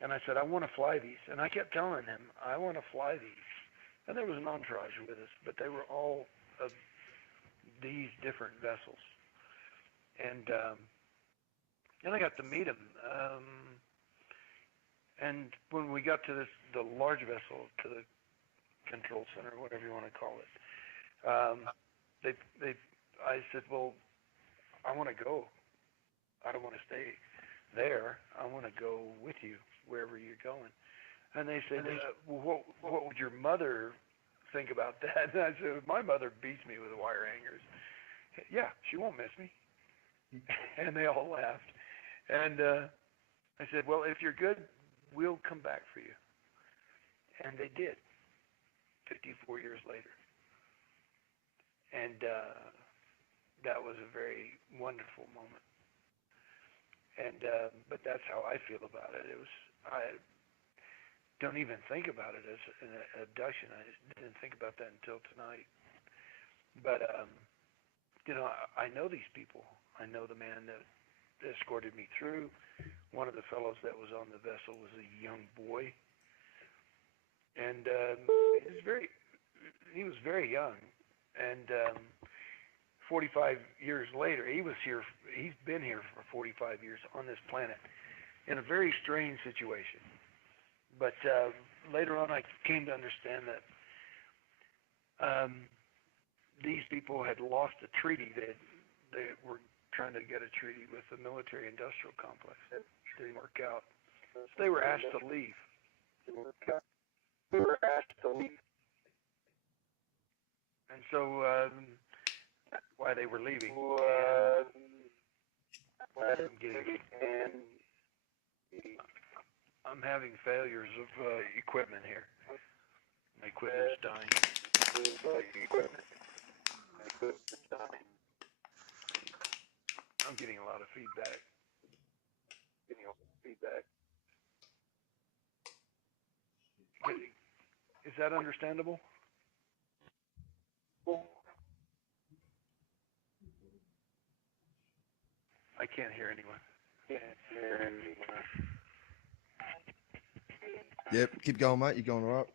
And I said, I want to fly these. And I kept telling him, I want to fly these. And there was an entourage with us, but they were all of these different vessels. And I got to meet him. And when we got to the large vessel, to the control center, whatever you want to call it, I said, well, I want to go. I don't want to stay there. I want to go with you wherever you're going. And they said, well, what would your mother think about that? And I said, my mother beats me with wire hangers. Yeah, she won't miss me. And they all laughed. And I said, well, if you're good, we'll come back for you. And they did, 54 years later. And that was a very wonderful moment. And but that's how I feel about it. I don't even think about it as an abduction. I just didn't think about that until tonight. But I know these people. I know the man that escorted me through. One of the fellows that was on the vessel was a young boy, and he was very young. And 45 years later, he's been here for 45 years on this planet in a very strange situation. But later on, I came to understand that these people had lost a treaty. They were trying to get a treaty with the military-industrial complex. It didn't work out. So they were asked to leave. And so that's why they were leaving. I'm having failures of equipment here. My equipment's dying. I'm getting a lot of feedback. Is that understandable? I can't hear anyone. Yep, keep going, mate. You're going all right.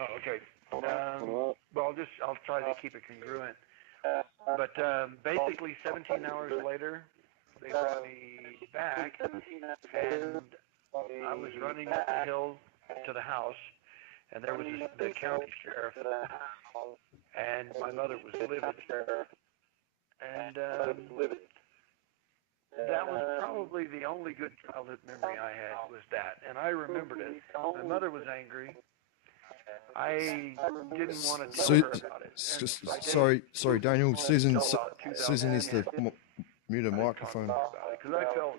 Oh, okay. Well, I'll try to keep it congruent. But basically, 17 hours later, they brought me back, and I was running up the hill to the house, and there was the county sheriff, and my mother was livid. And that was probably the only good childhood memory I had was that, and I remembered it. My mother was angry. I didn't want to tell her about it. Sorry, Daniel. Susan needs to mute her microphone. Because I felt,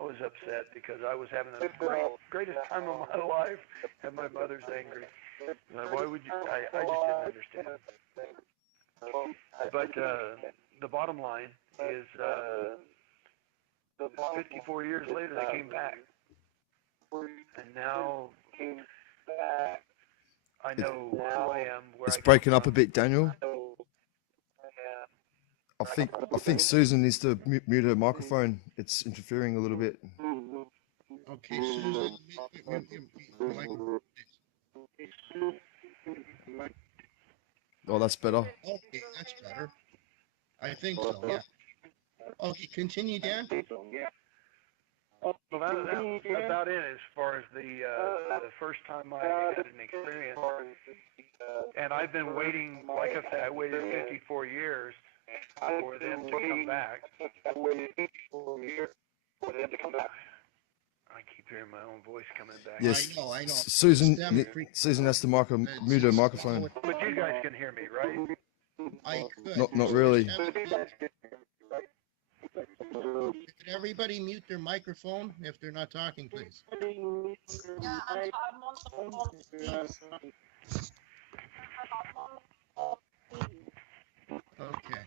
I was upset because I was having the greatest time of my life, and my mother's angry. Why would you? I just didn't understand. But the bottom line is, 54 years later, they came back, and now I know who I am. It's breaking up a bit, Daniel. I think Susan needs to mute her microphone. It's interfering a little bit. Okay, Susan, mute your microphone. Oh, that's better. Okay, that's better. I think so, yeah. Okay, continue, Dan. Well, that's about it as far as the first time I had an experience. And I've been waiting, like I said, I waited 54 years for them to come back. I keep hearing my own voice coming back. Yes, I know. Susan has to mute her microphone. But you guys can hear me, right? I could. Not really. Could everybody mute their microphone if they're not talking, please? Yeah, I'm on the phone, please. Okay.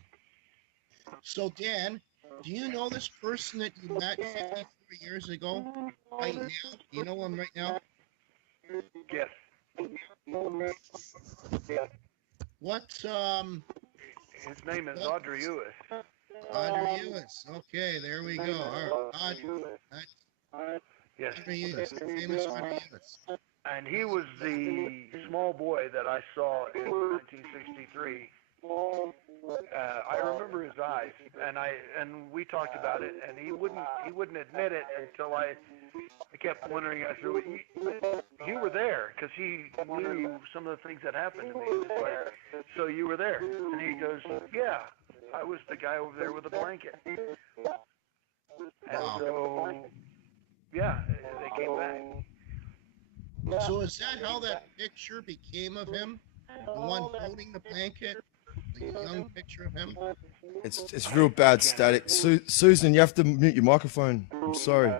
So, Dan, do you know this person that you met 54 years ago right now? Do you know him right now? Yes. What's, His name is Audrey Ewis. Audrey Ewis. Okay, there we go. All right. Yes. Audrey Ewis, famous Audrey Ewis. And he was the small boy that I saw in 1963. I remember his eyes, and we talked about it, and he wouldn't admit it until I kept wondering. I said, "You were there," because he knew some of the things that happened to me. It's like, so you were there, and he goes, "Yeah, I was the guy over there with the blanket." And so, yeah, they came back. So is that how that picture became of him? The one holding the blanket? The young picture of him? It's real bad static. Susan, you have to mute your microphone. I'm sorry.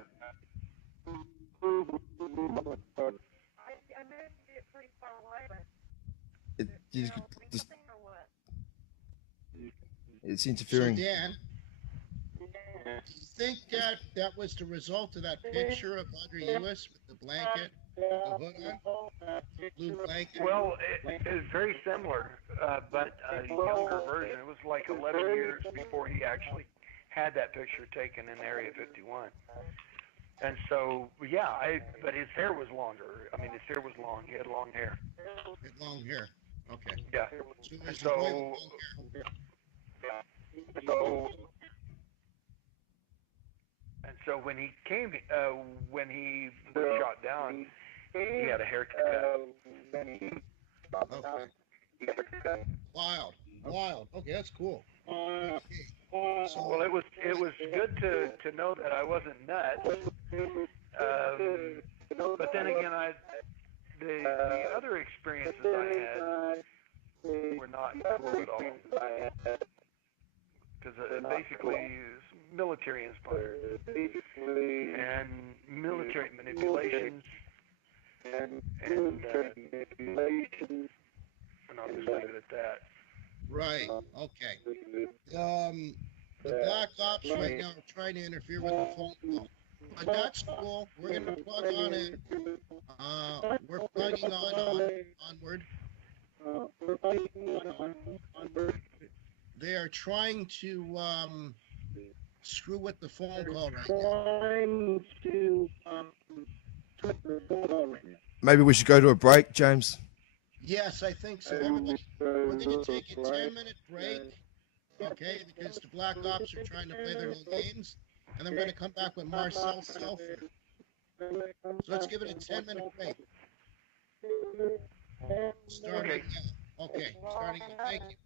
It's interfering. So, Dan, do you think that was the result of that picture of Audrey Ewis with the blanket, the hood on, blue blanket? Well, it was very similar, but a younger version. It was like 11 years before he actually had that picture taken in Area 51. And so, yeah, but his hair was longer. I mean, his hair was long. He had long hair. He had long hair. Okay. Yeah. So, and so when he came, when he was shot down, he had a haircut. Okay. Wild. Okay, that's cool. Okay. So, Well, it was good to know that I wasn't nuts. But then again, the other experiences I had were not cool at all. Because basically it's military inspired and military manipulations and manipulation, and I'll just leave it at that. Right. Okay. The Black Ops right now are trying to interfere with the phone call. But that's cool. We're going to plug on in. We're plugging onward. They are trying to screw with the phone call right now. Maybe we should go to a break, James. Yes, I think so. Everybody, we're going to take a 10-minute break, okay, because the Black Ops are trying to play their little games, and then we're going to come back with Marcel's cell phone. So let's give it a 10-minute break. Starting now. Okay, starting now. Thank you.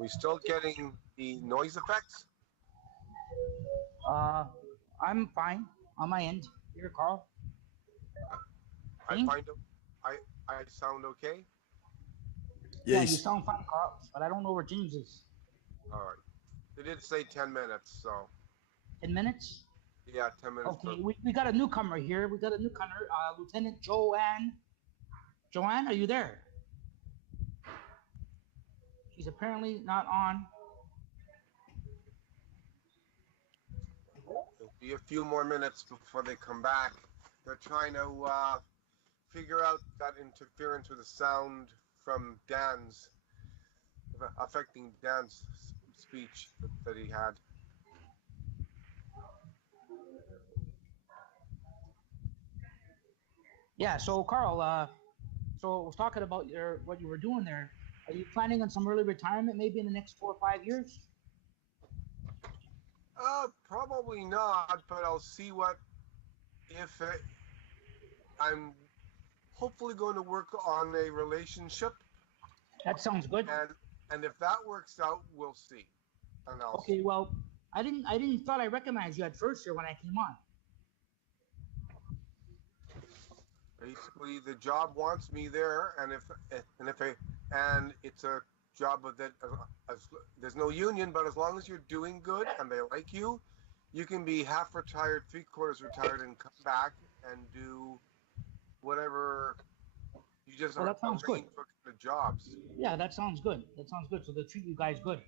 we still getting the noise effects? I'm fine on my end. Here, Carl. I Me? find I sound okay. Yeah, Yes. you sound fine, Carl, but I don't know where James is. All right. They did say 10 minutes, so 10 minutes? yeah, 10 minutes. Okay, we got a newcomer here. We got a newcomer, Lieutenant Joanne. Joanne, are you there? She's apparently not on. It'll be a few more minutes before they come back. They're trying to figure out that interference with the sound from Dan's, affecting Dan's speech that he had. Yeah, so Carl, so I was talking about what you were doing there. Are you planning on some early retirement maybe in the next 4 or 5 years? Probably not, but I'll see if I'm hopefully going to work on a relationship. That sounds good. And if that works out, we'll see. And I'll Okay, well, I didn't thought I recognized you at first here when I came on. Basically, the job wants me there, and it's a job that there's no union, but as long as you're doing good and they like you, you can be half retired, 3/4 retired, and come back and do whatever. You just Well, that sounds good. for the jobs. Yeah, that sounds good. That sounds good. So they treat you guys good.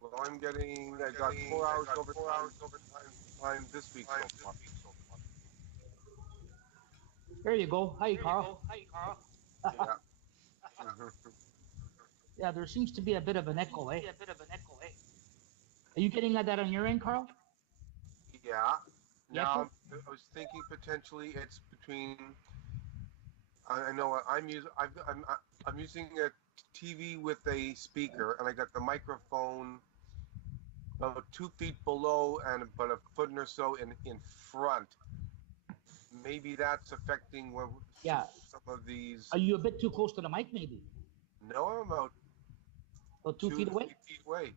Well, I got 4 hours overtime this week so far. There you go. Hi, Carl. Yeah. Yeah, there seems to be a bit of an echo, eh? Are you getting that on your end, Carl? Yeah. The Now echo? I was thinking potentially it's between. I know what I'm using. I'm using a TV with a speaker, and I got the microphone about 2 feet below and about a foot or so in front. Maybe that's affecting some of these. Are you a bit too close to the mic, maybe? No, I'm about About 2 feet away? 3 feet away.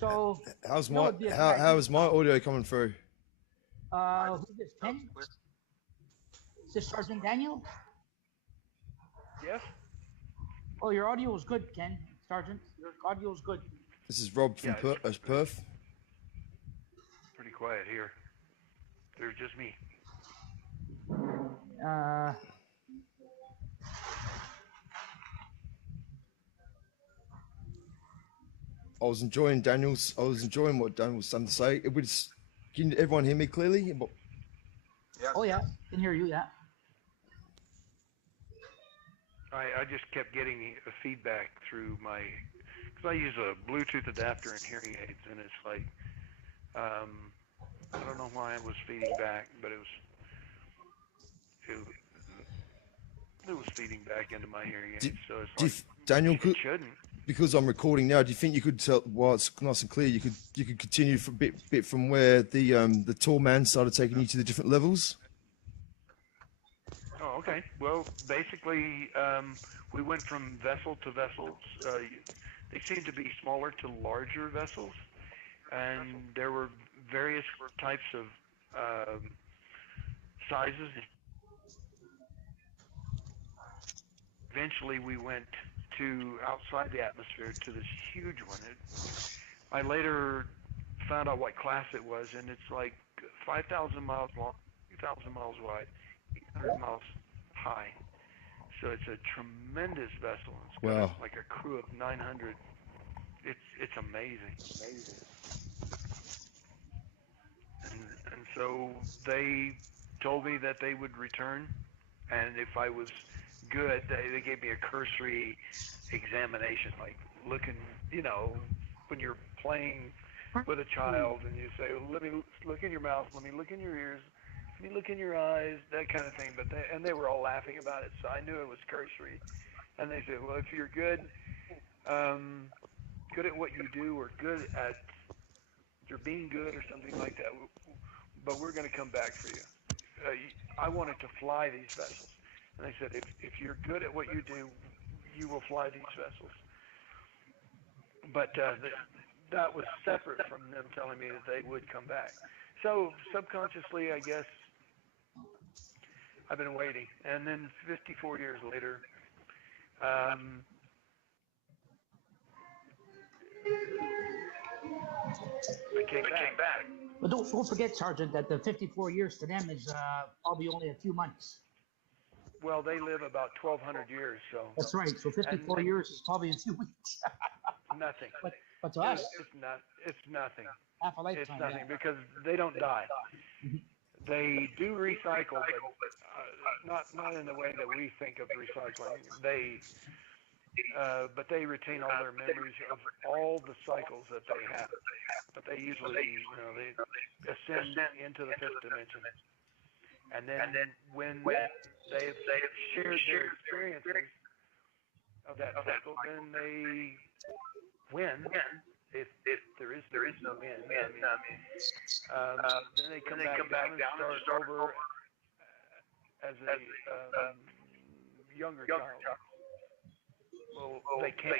So How's that my would be a good how idea. is my audio coming through? Who's this, Ken? Is this Sergeant Daniel? Yes? Oh, your audio is good, Ken. Sergeant, your audio is good. This is Rob from Perth. Pretty quiet here. There's just me. I was enjoying what Daniel was saying to say. Can everyone hear me clearly? Yes. Oh yeah, can hear you. Yeah. I just kept getting a feedback through because I use a Bluetooth adapter and hearing aids, and it's like, I don't know why it was feeding back, but it was feeding back into my hearing aids. So it's like, Daniel, it shouldn't. because I'm recording now, do you think you could tell while it's nice and clear, you could continue for a bit from where the tall man started taking you to the different levels? Oh, okay. Well, basically, we went from vessel to vessels. They seemed to be smaller to larger vessels, and there were various types of sizes. Eventually, we went to outside the atmosphere to this huge one. I later found out what class it was, and it's like 5,000 miles long, 2,000 miles wide, 800 miles high. So it's a tremendous vessel. It's got like a crew of 900. It's amazing. And so they told me that they would return, and if I was good, they gave me a cursory examination, like looking, when you're playing with a child and you say, let me look in your mouth, let me look in your ears, let me look in your eyes, that kind of thing. But they were all laughing about it, so I knew it was cursory. And they said, well, if you're good at what you do, or you're being good or something like that, but we're going to come back for you. I wanted to fly these vessels. And they said, if you're good at what you do, you will fly these vessels. But that was separate from them telling me that they would come back. So subconsciously, I guess, I've been waiting. And then 54 years later, I came back. But don't forget, Sergeant, that the 54 years to them is probably only a few months. Well, they live about 1,200 years, so. That's right. So 54 years is probably a few weeks. Nothing. But to us, it's nothing. half a lifetime. It's nothing because they don't die. They do recycle, but not in the way that we think of recycling. But they retain all their memories of all the cycles that they have. But they usually, they ascend into the fifth dimension. And then when they've shared their experiences of that cycle, then they win. If there is no win, then they come back down and start over as a younger child. Well, they can.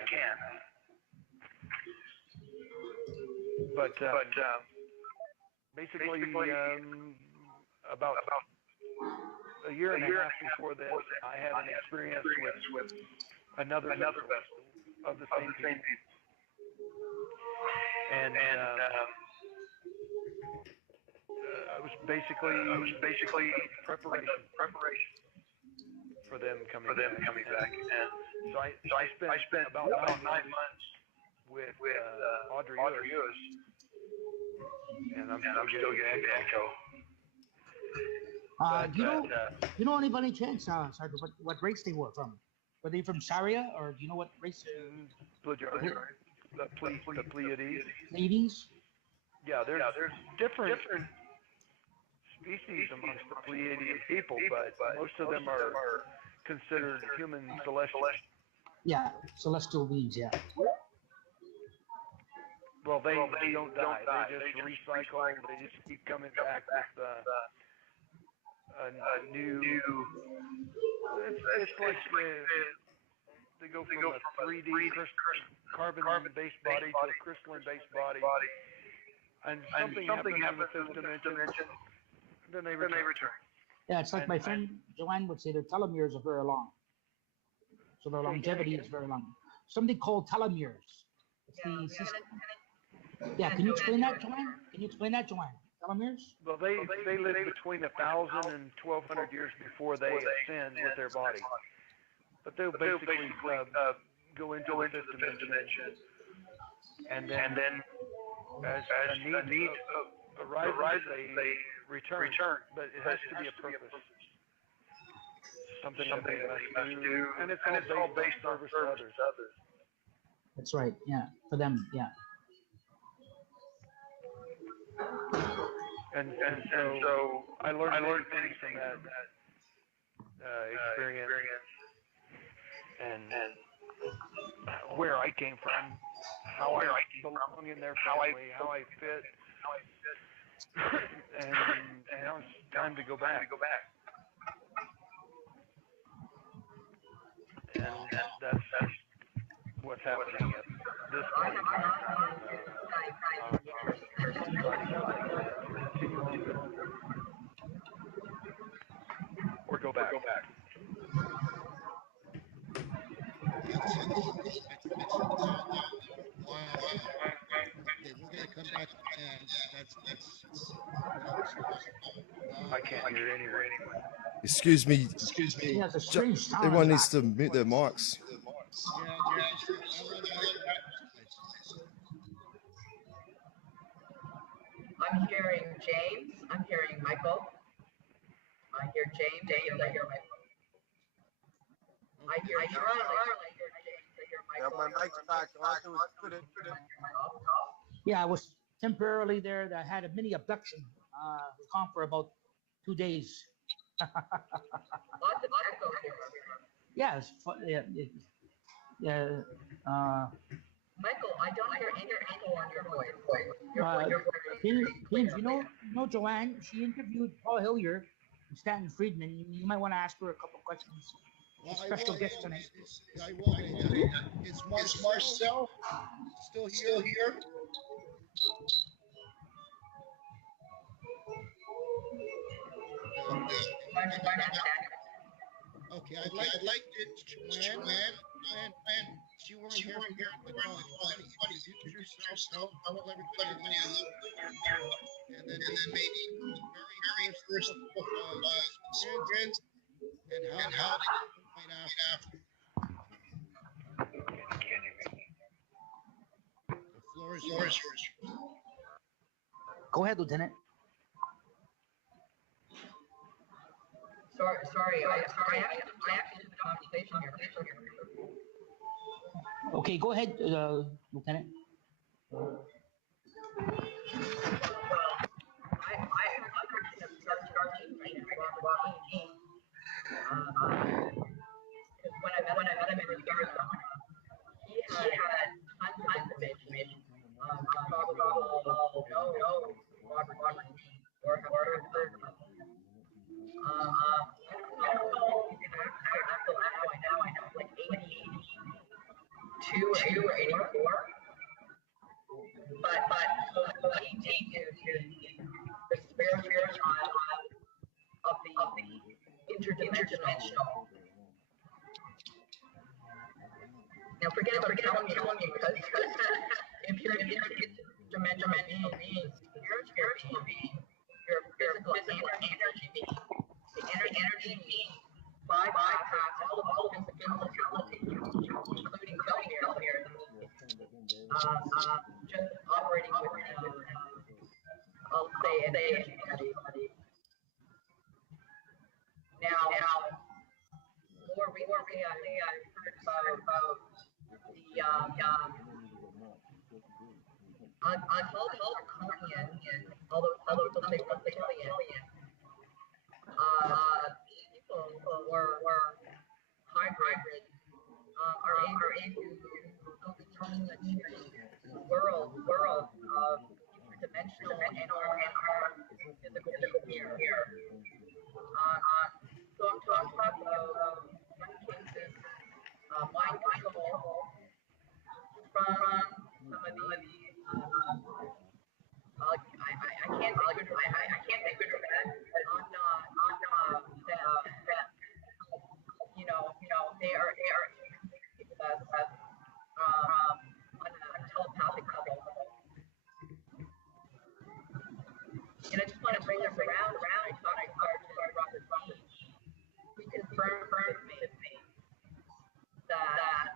But basically, about a year and a half before this, I had an experience with another vessel of the same people. And it was basically preparation for them coming back. And so I spent about 9 months with Audrey Ewers, and I'm still getting the echo. Do you know anybody chance, Sergeant, what race they were from? Were they from Saria, or do you know what race? The Pleiades. Pleiades? Yeah, there's different species amongst the Pleiadian people, but most of them are considered human celestials. Yeah, celestial beings, yeah. Well, they don't die. They just recycle. They just keep coming back with a new. It's like they go from a 3D carbon-based body to a crystalline-based body, and something happens in the fifth dimension. Then they return. Yeah, it's like my friend Joanne would say, their telomeres are very long, so their longevity is very long. Something called telomeres. It's the system. Yeah, can you explain that, Joanne? Telomeres? Well, they live between 1,000 and 1,200 years before they ascend with their body. But they'll basically go into the fifth dimension, and then as a need arises, they return. But it has to be a purpose, something that they must do, and it's all based on service to others. That's right. Yeah, for them. Yeah. And so I learned things from that experience, and where I came from, how I belong in their family, how I fit, and now it's time to go back. And that's what's happening at this point in time. Continue on or go back. Wow. Okay, we're going to come back and that's I can't hear it anyway. Excuse me. Yeah, it's a strange sound. Everyone needs to mute their mics. I'm hearing James. I'm hearing Michael. I hear James. I hear Michael. I hear Charlie. I hear James. I hear Michael. Yeah, my mic's back on. It was good. Yeah, I was temporarily there. I had a mini abduction. Was gone for about 2 days. Lots of echo here. Yeah, yeah. Michael, I don't hear any echo on your voice. Your voice. James, you know Joanne, she interviewed Paul Hillier Stanton Friedman. You might want to ask her a couple questions. Well, Special guest tonight. I will. Is Marcel still here? Okay, I'd like to, Joanne, you weren't here at the call. Introduce yourself, tell everybody a little, and then maybe very first experience and how they might after. The floor is yours. Go ahead, Lieutenant. Sorry, I actually did the conversation here. Okay, go ahead, Lieutenant. Well, I have when I met him in Arizona, he had tons of information. Probably all know Robert or have heard of him. I don't know until now I know like 82 or 84. But so ET is the spiritual child of the interdimensional. Now forget about killing you because if you're an interdimensional being, spiritual being, your physical energy being, the energy being bypass all of physicality, including killing here. Just operating within, I'll say, an energy body. Now, more recently, I heard about the Draconian, although people say reptilian. These people were hybrid, are able to look through the world of interdimensional and our physical being here. So I'm talking about some cases, mind control from some of these. I can't think good or bad. On that you know they are with us on a telepathic level. And I just want to bring us around. I thought I started to Robert Beach. He confirmed with me that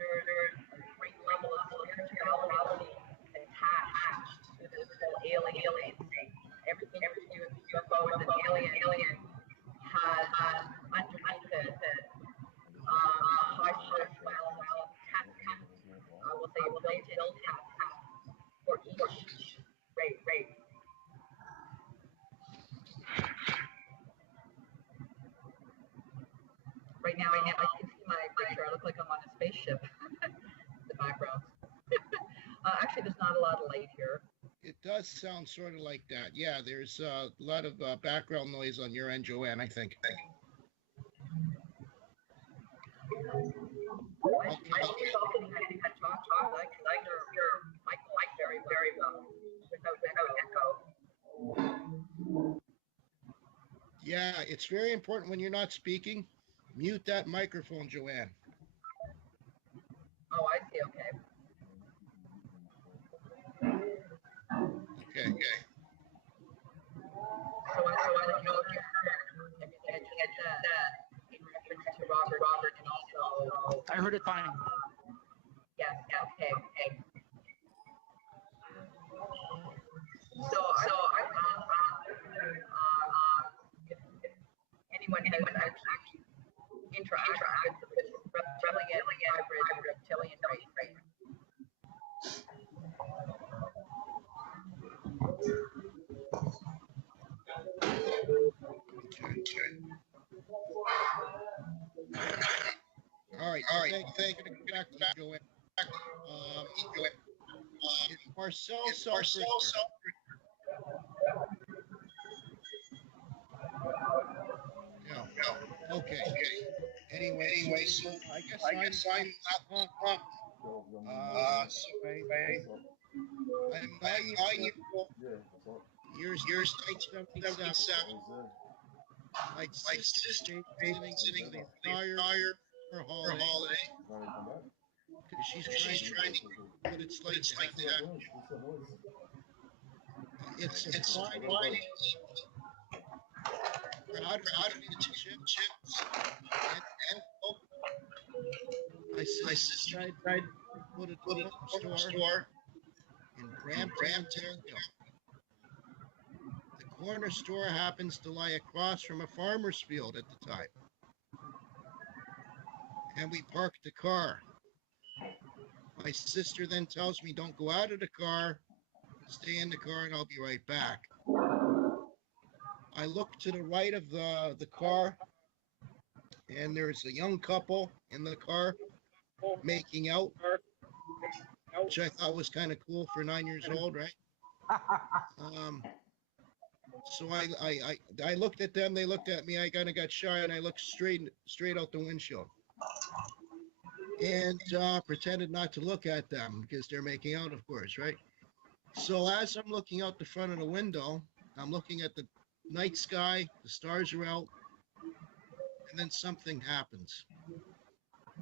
there's a great level of spirituality attached to this whole alien thing. Everything to do with UFOs and alien has underneath it high spirituality I will say built for each race. Right now, I can see my picture. I look like I'm on a spaceship. The background. Actually, there's not a lot of light here. It does sound sort of like that. Yeah, there's a lot of background noise on your end, Joanne, I think. I don't think I can talk. I can hear Michael very well without echo. Yeah, it's very important when you're not speaking. Mute that microphone, Joanne. Oh, I see. Okay. So I don't know if you heard everything I just said in reference to Robert and also. I heard it fine. Yes. Okay. So I if anyone has actually interacted with this reptilian race. All right. Thank you. Back to Joanne. Is Marcel Okay. Anyway, so I guess I'm not I'm 9 years old. Years 1977. My sister visiting the entire holiday because she's trying to what it's like to have. It's Friday. We're out of the chips. And my sister tried to put it to the store in Brampton, Ontario. The corner store happens to lie across from a farmer's field at the time. And we parked the car. My sister then tells me, don't go out of the car, stay in the car, and I'll be right back. I look to the right of the car, and there's a young couple in the car making out, which I thought was kind of cool for 9 years old, right? So I looked at them, they looked at me, I kind of got shy, and I looked straight out the windshield. And pretended not to look at them because they're making out, of course, right? So as I'm looking out the front of the window, I'm looking at the night sky, the stars are out, and then something happens.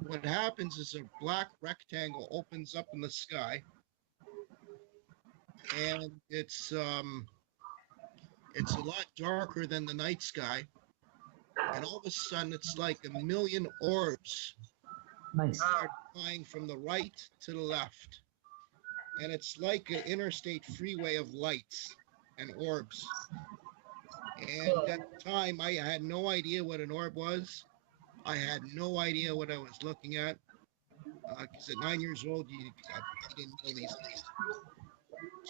What happens is a black rectangle opens up in the sky, and it's a lot darker than the night sky, and all of a sudden it's like a million orbs. Nice. Start flying from the right to the left. And it's like an interstate freeway of lights and orbs. And at the time, I had no idea what an orb was. I had no idea what I was looking at. Because at 9 years old, you didn't know these things.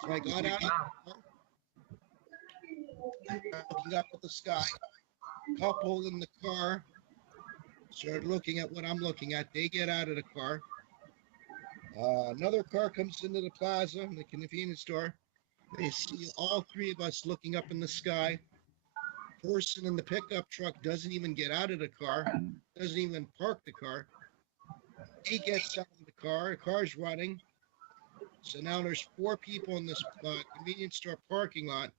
So I got out of the car, looking up at the sky. Couple in the car started looking at what I'm looking at. They get out of the car. Another car comes into the plaza, the convenience store. They see all three of us looking up in the sky. Person in the pickup truck doesn't even get out of the car, doesn't even park the car. He gets out of the car. The car's running. So now there's 4 people in this convenience store parking lot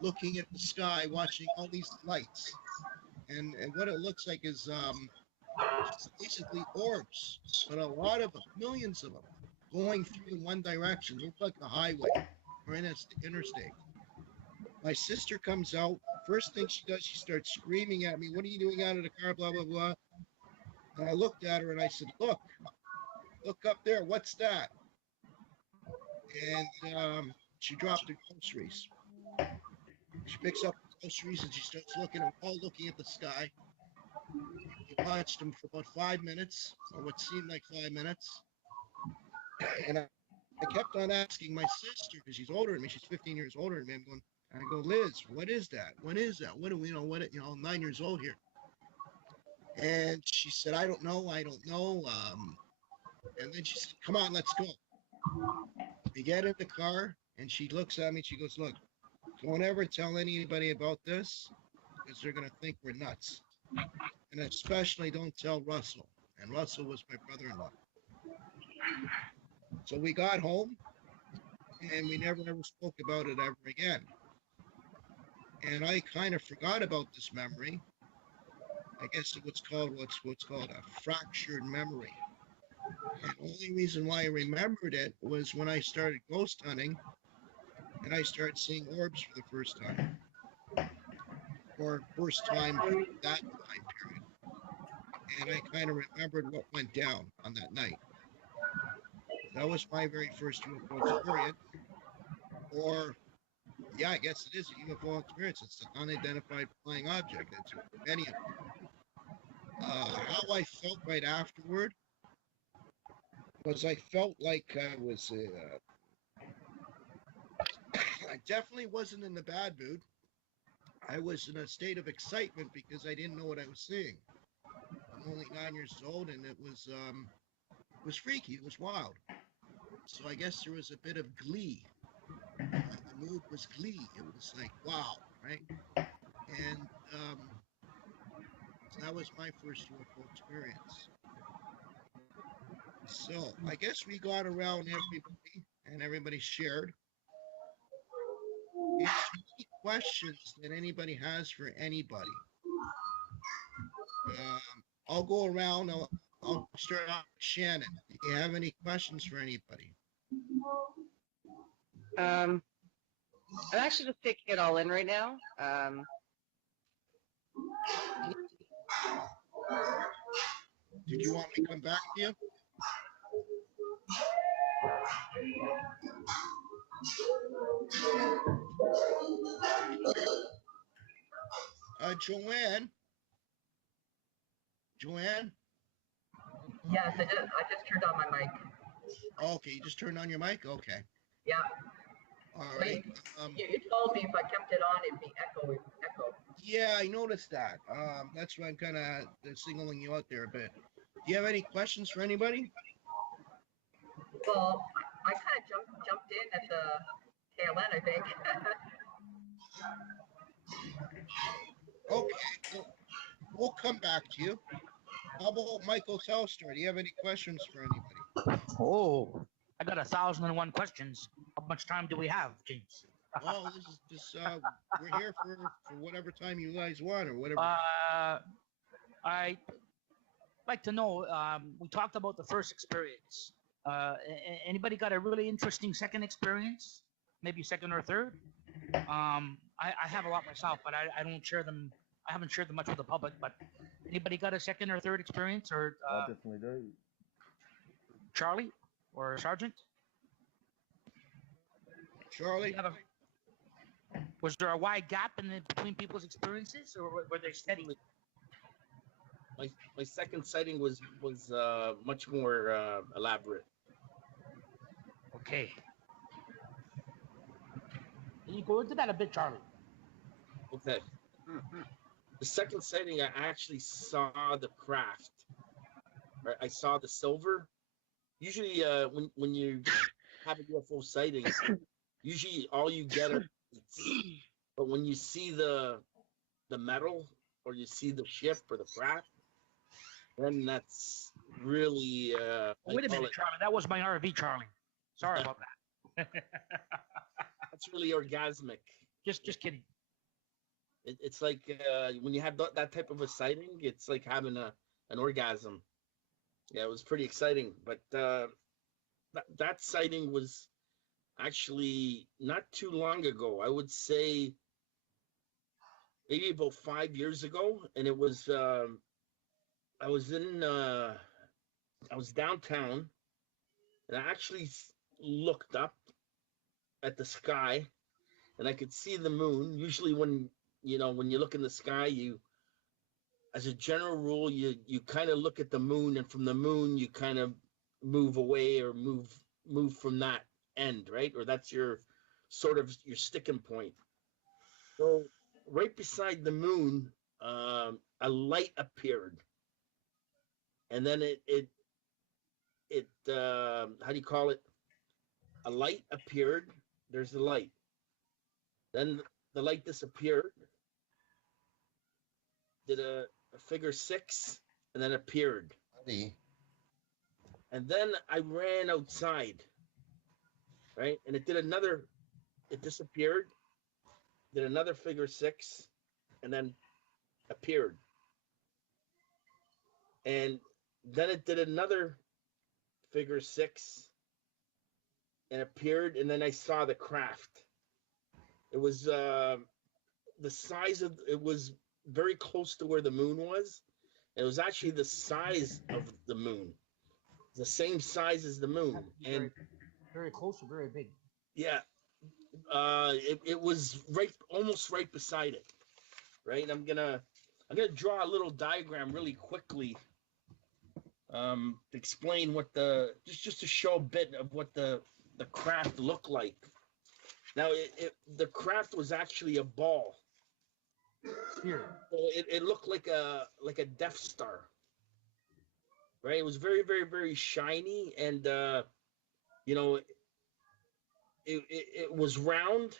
looking at the sky, watching all these lights. And what it looks like is basically orbs, but a lot of them, millions of them, going through in one direction. Looks like a highway or an interstate. My sister comes out. First thing she does, she starts screaming at me, "What are you doing out of the car, blah, blah, blah." And I looked at her and I said, look up there. What's that? And she dropped her groceries. She picks up the groceries and she starts looking. We're all looking at the sky. We watched them for about 5 minutes, or what seemed like 5 minutes. And I kept on asking my sister, because she's older than me, she's 15 years older than me. I go, Liz, what is that? What is that? What do we know? I'm 9 years old here. And she said, I don't know. And then she said, come on, let's go. We get in the car, and she looks at me, she goes, look, don't ever tell anybody about this, because they're going to think we're nuts. And especially don't tell Russell. And Russell was my brother-in-law. So we got home, and we never spoke about it ever again. And I kind of forgot about this memory. I guess it's what's called a fractured memory. And the only reason why I remembered it was when I started ghost hunting, and I started seeing orbs for the first time. Or first time for that time period. And I kind of remembered what went down on that night. That was my very first UFO experience. Or, yeah, I guess it is a UFO experience. It's an unidentified flying object. That's many of them. How I felt right afterward was I felt like I was, I definitely wasn't in the bad mood. I was in a state of excitement because I didn't know what I was seeing. I'm only 9 years old, and it was freaky. It was wild. So I guess there was a bit of glee. The mood was glee. It was like, wow, right? And that was my first UFO experience. So I guess we got around everybody, and everybody shared. Is there any questions that anybody has for anybody? I'll go around. I'll start off with Shannon. Do you have any questions for anybody? I'm actually just taking it all in right now. Did you want me to come back to you? Joanne? Joanne? Yes, I just turned on my mic. Okay, you just turned on your mic? Okay. Yeah. All right. You told me if I kept it on, it'd be echo. Yeah, I noticed that. That's why I'm kind of signaling you out there a bit. Do you have any questions for anybody? Well, I kind of jumped in at the tail end, I think. Okay, we'll come back to you. How about Michael Telstar? Do you have any questions for anybody? Oh, I got 1,001 questions. How much time do we have, James? Well, this is just we're here for whatever time you guys want or whatever. I'd like to know. We talked about the first experience. Anybody got a really interesting second experience? Maybe second or third? I have a lot myself, but I don't share them. I haven't shared them much with the public. But anybody got a second or third experience? Or I definitely do. Charlie or Sergeant? Charlie? Was there a wide gap between people's experiences, or were they steady? My second sighting was much more elaborate. Okay. Can you go into that a bit, Charlie? Okay. The second sighting, I actually saw the craft. Right? I saw the silver. Usually, when you have a UFO sighting, usually all you get are lights. But when you see the metal, or you see the ship or the craft, then that's really wait a minute, Charlie. That was my RV, Charlie. Sorry about that. That's really orgasmic. Just kidding. It's like when you have that type of a sighting, it's like having an orgasm. Yeah, it was pretty exciting. But that sighting was actually not too long ago. I would say maybe about 5 years ago, and it was I was downtown, and I actually looked up at the sky, and I could see the moon. Usually when you look in the sky, you, as a general rule, you kind of look at the moon, and from the moon you kind of move away or move from that end, right? Or that's your sort of your sticking point. So right beside the moon, a light appeared, and then it how do you call it? A light appeared. There's the light. Then the light disappeared. Did a figure 6, and then appeared. And then I ran outside, right? And it disappeared, did another figure 6, and then appeared. And then it did another figure 6 and appeared, and then I saw the craft. It was the size of, it was very close to where the moon was. It was actually the size of the moon, the same size as the moon, and very close or very big. Yeah, it was almost right beside it, right? I'm gonna draw a little diagram really quickly, to explain what just to show a bit of what the craft looked like. Now, the craft was actually a ball. Here. So it looked like a Death Star, right? It was very, very, very shiny, and it was round,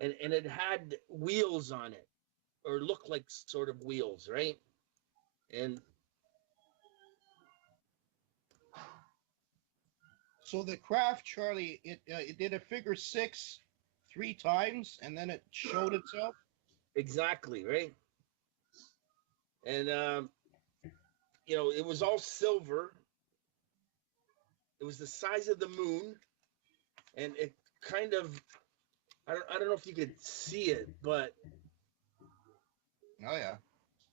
and it had wheels on it, or looked like sort of wheels, right? And So the craft, Charlie, it did a figure 6 3 times, and then it showed itself. exactly, right? And it was all silver. It was the size of the moon, and it kind of, I don't know if you could see it, but Oh yeah.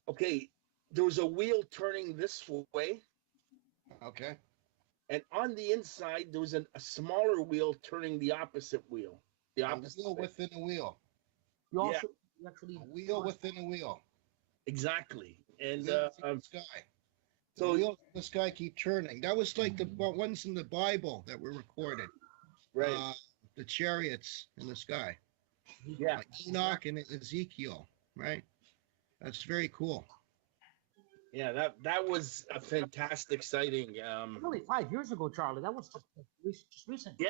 okay, there was a wheel turning this way, Okay. and on the inside there was a smaller wheel turning the opposite wheel. The A opposite wheel way. within a wheel. You Yeah. also you actually A wheel within a wheel. Exactly. And Wheels in the sky. The so wheels in the sky keep turning. That was like the ones in the Bible that were recorded. right. The chariots in the sky. Yeah. Like Enoch and Ezekiel, right? That's very cool. Yeah, that was a fantastic sighting. really 5 years ago, Charlie. That was just recent. Yeah,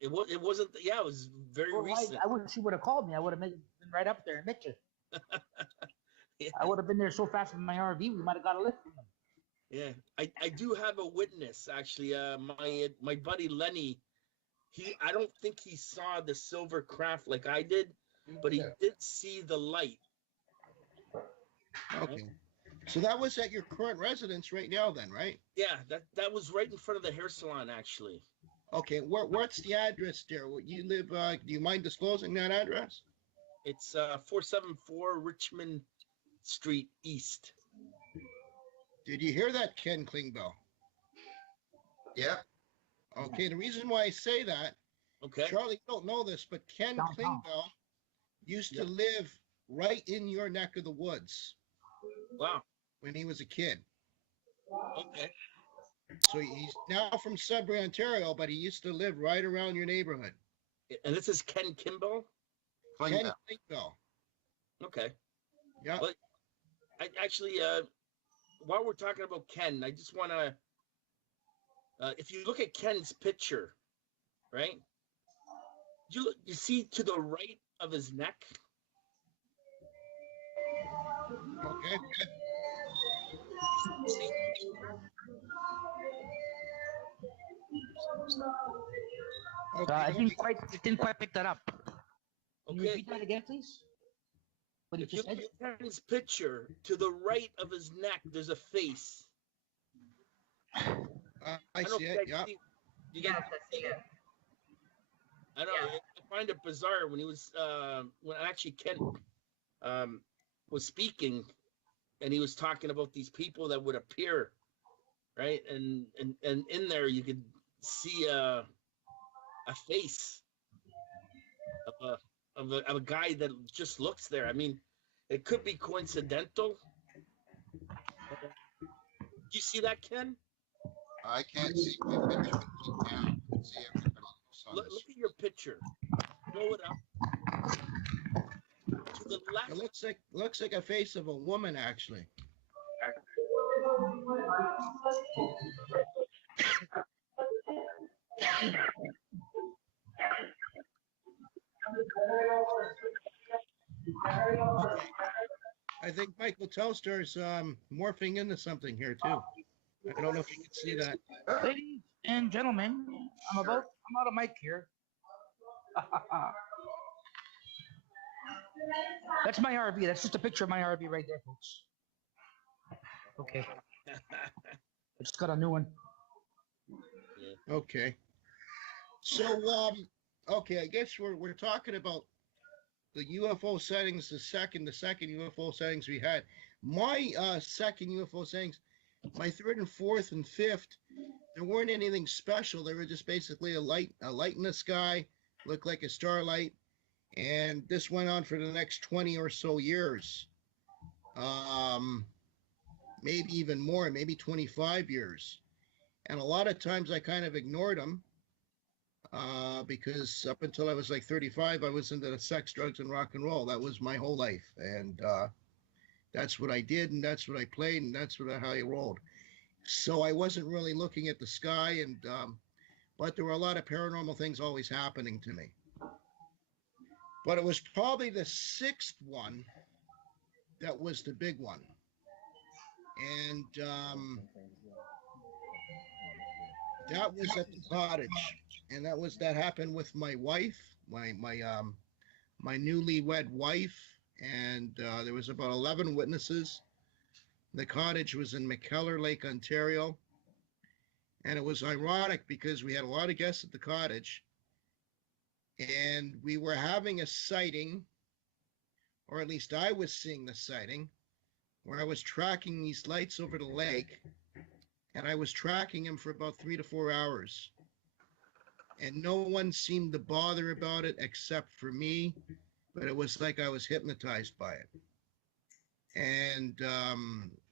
it wasn't. Yeah, it was very Well, recent. I wish you would have called me. I would have been right up there and met you. Yeah. I would have been there so fast with my RV, we might have got a lift from them. Yeah, I do have a witness actually. My buddy Lenny, I don't think he saw the silver craft like I did, but he did see the light. Okay. So that was at your current residence right now, then, right? Yeah, that was right in front of the hair salon actually. Okay. What's the address there? Where you live? Do you mind disclosing that address? It's 474 Richmond Street East. Did you hear that, Ken Klingbeil? Yeah. Okay. The reason why I say that, Okay. Charlie, you don't know this, but Ken Downtown. Klingbeil used to live right in your neck of the woods Wow. when he was a kid. Okay. So he's now from Sudbury, Ontario, but he used to live right around your neighborhood. And this is Ken Kimball. Ken Klingbeil. Okay. Yeah. Well, I actually, while we're talking about Ken, I just want to, if you look at Ken's picture, right? You see to the right of his neck. Okay. Okay. I didn't quite pick that up. Can you Okay. repeat that again, please? What he If you just look said? at Ken's picture, to the right of his neck, there's a face. I don't know see if it. you Yeah. guys see- you Yes, guys- I see it. I know. Yeah. I find it bizarre when he was when actually Ken was speaking, and he was talking about these people that would appear, right? And in there you could see a face of a guy that just looks there. I mean, it could be coincidental. Do you see that, Ken? I can't see my picture. I can see everybody else on Look this. at your picture. Blow it up. To the left. It looks like a face of a woman, actually. I think Michael Telstar's morphing into something here too. I don't know if you can see that. Ladies and gentlemen, I'm out of mic here. That's my RV. That's just a picture of my RV right there, folks. Okay. I just got a new one. Okay. So okay, I guess we're talking about the UFO sightings, the second UFO sightings we had. My second UFO sightings, my third and fourth and fifth, there weren't anything special. They were just basically a light in the sky, looked like a starlight, and this went on for the next 20 or so years. Maybe even more, maybe 25 years. And a lot of times I kind of ignored them because up until I was like 35, I was into the sex, drugs, and rock and roll. That was my whole life. And that's what I did, and that's what I played, and that's how I rolled. So I wasn't really looking at the sky, and but there were a lot of paranormal things always happening to me. But it was probably the sixth one that was the big one. And that was at the cottage, and that happened with my wife, my newlywed wife, and there was about 11 witnesses. The cottage was in McKellar Lake, Ontario, and it was ironic because we had a lot of guests at the cottage, and we were having a sighting, or at least I was seeing the sighting, where I was tracking these lights over the lake, and I was tracking them for about 3 to 4 hours. And no one seemed to bother about it except for me, but it was like I was hypnotized by it. And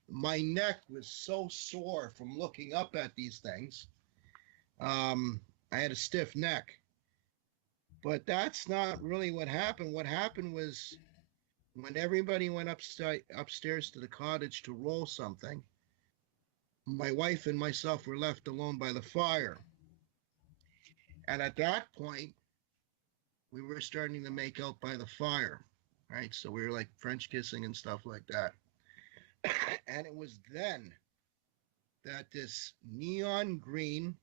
my neck was so sore from looking up at these things. I had a stiff neck. But that's not really what happened. What happened was when everybody went upstairs to the cottage to roll something, my wife and myself were left alone by the fire. And at that point, we were starting to make out by the fire, right? So we were like French kissing and stuff like that. And it was then that this neon green,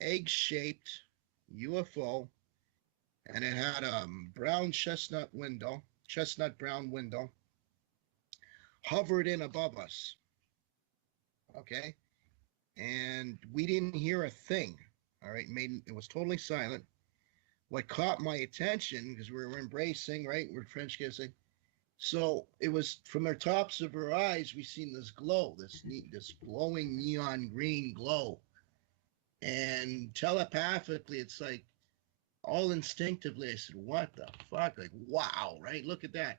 egg-shaped UFO, and it had a brown chestnut brown window, hovered in above us. Okay? And we didn't hear a thing. All right? It was totally silent. What caught my attention, because we were embracing, right? We're French kissing. So it was from the tops of her eyes, we seen this glow, this glowing neon green glow. And telepathically, it's like, all instinctively, I said, what the fuck? Like, wow, right? Look at that.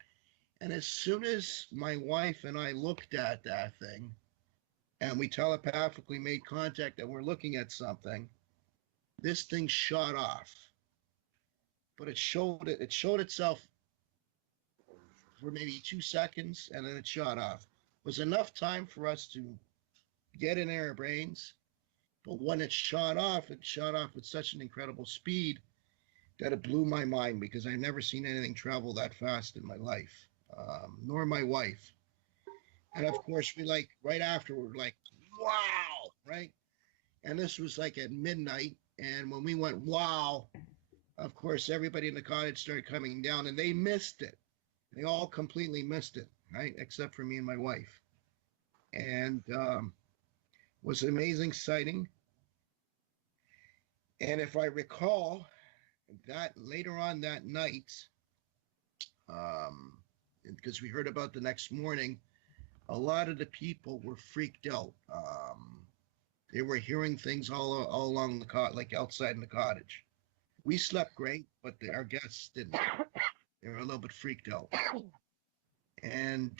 And as soon as my wife and I looked at that thing, and we telepathically made contact that we're looking at something, this thing shot off. But it showed itself for maybe 2 seconds, and then it shot off. It was enough time for us to get in our brains. But when it shot off with such an incredible speed that it blew my mind, because I've never seen anything travel that fast in my life, nor my wife. And of course, we right after, we're like, wow, right? And this was like at midnight. And when we went, wow, of course, everybody in the cottage started coming down, and they missed it. They all completely missed it, right? Except for me and my wife. And was an amazing sighting. And if I recall, that later on that night, because we heard about the next morning, a lot of the people were freaked out. They were hearing things all along the like outside in the cottage. We slept great, but our guests didn't. They were a little bit freaked out. And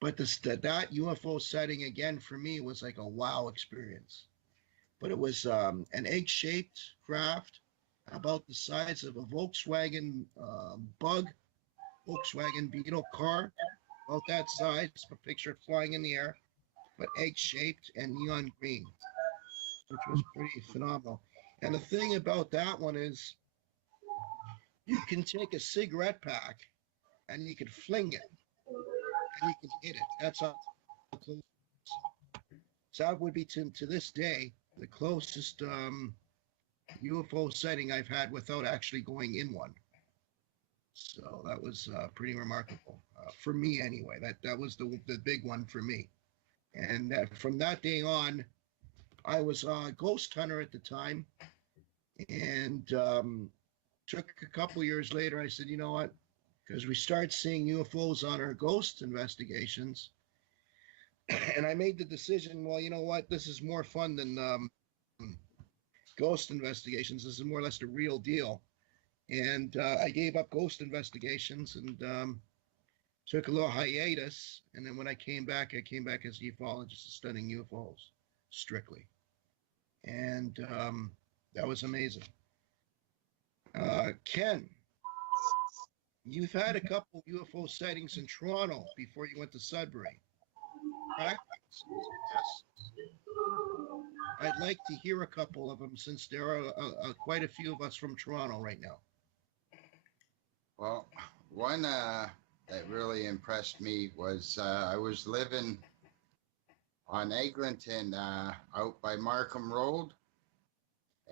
but that UFO sighting again for me was like a wow experience. But it was an egg-shaped craft, about the size of a Volkswagen Bug, Volkswagen Beetle car, about that size, a picture flying in the air, but egg-shaped and neon green, which was pretty phenomenal. And the thing about that one is you can take a cigarette pack and you can fling it and you can hit it. That's how close. So that would be to this day the closest UFO sighting I've had without actually going in one. So that was pretty remarkable for me anyway. That was the big one for me. And from that day on, I was a ghost hunter at the time. And took a couple years later, I said, you know what? Because we start seeing UFOs on our ghost investigations. And I made the decision, well, you know what? This is more fun than ghost investigations. This is more or less the real deal. And I gave up ghost investigations and took a little hiatus. And then when I came back as a ufologist studying UFOs strictly. And that was amazing. Ken, you've had a couple UFO sightings in Toronto before you went to Sudbury, correct? Yes. I'd like to hear a couple of them since there are quite a few of us from Toronto right now. Well, one that really impressed me was I was living on Eglinton out by Markham Road,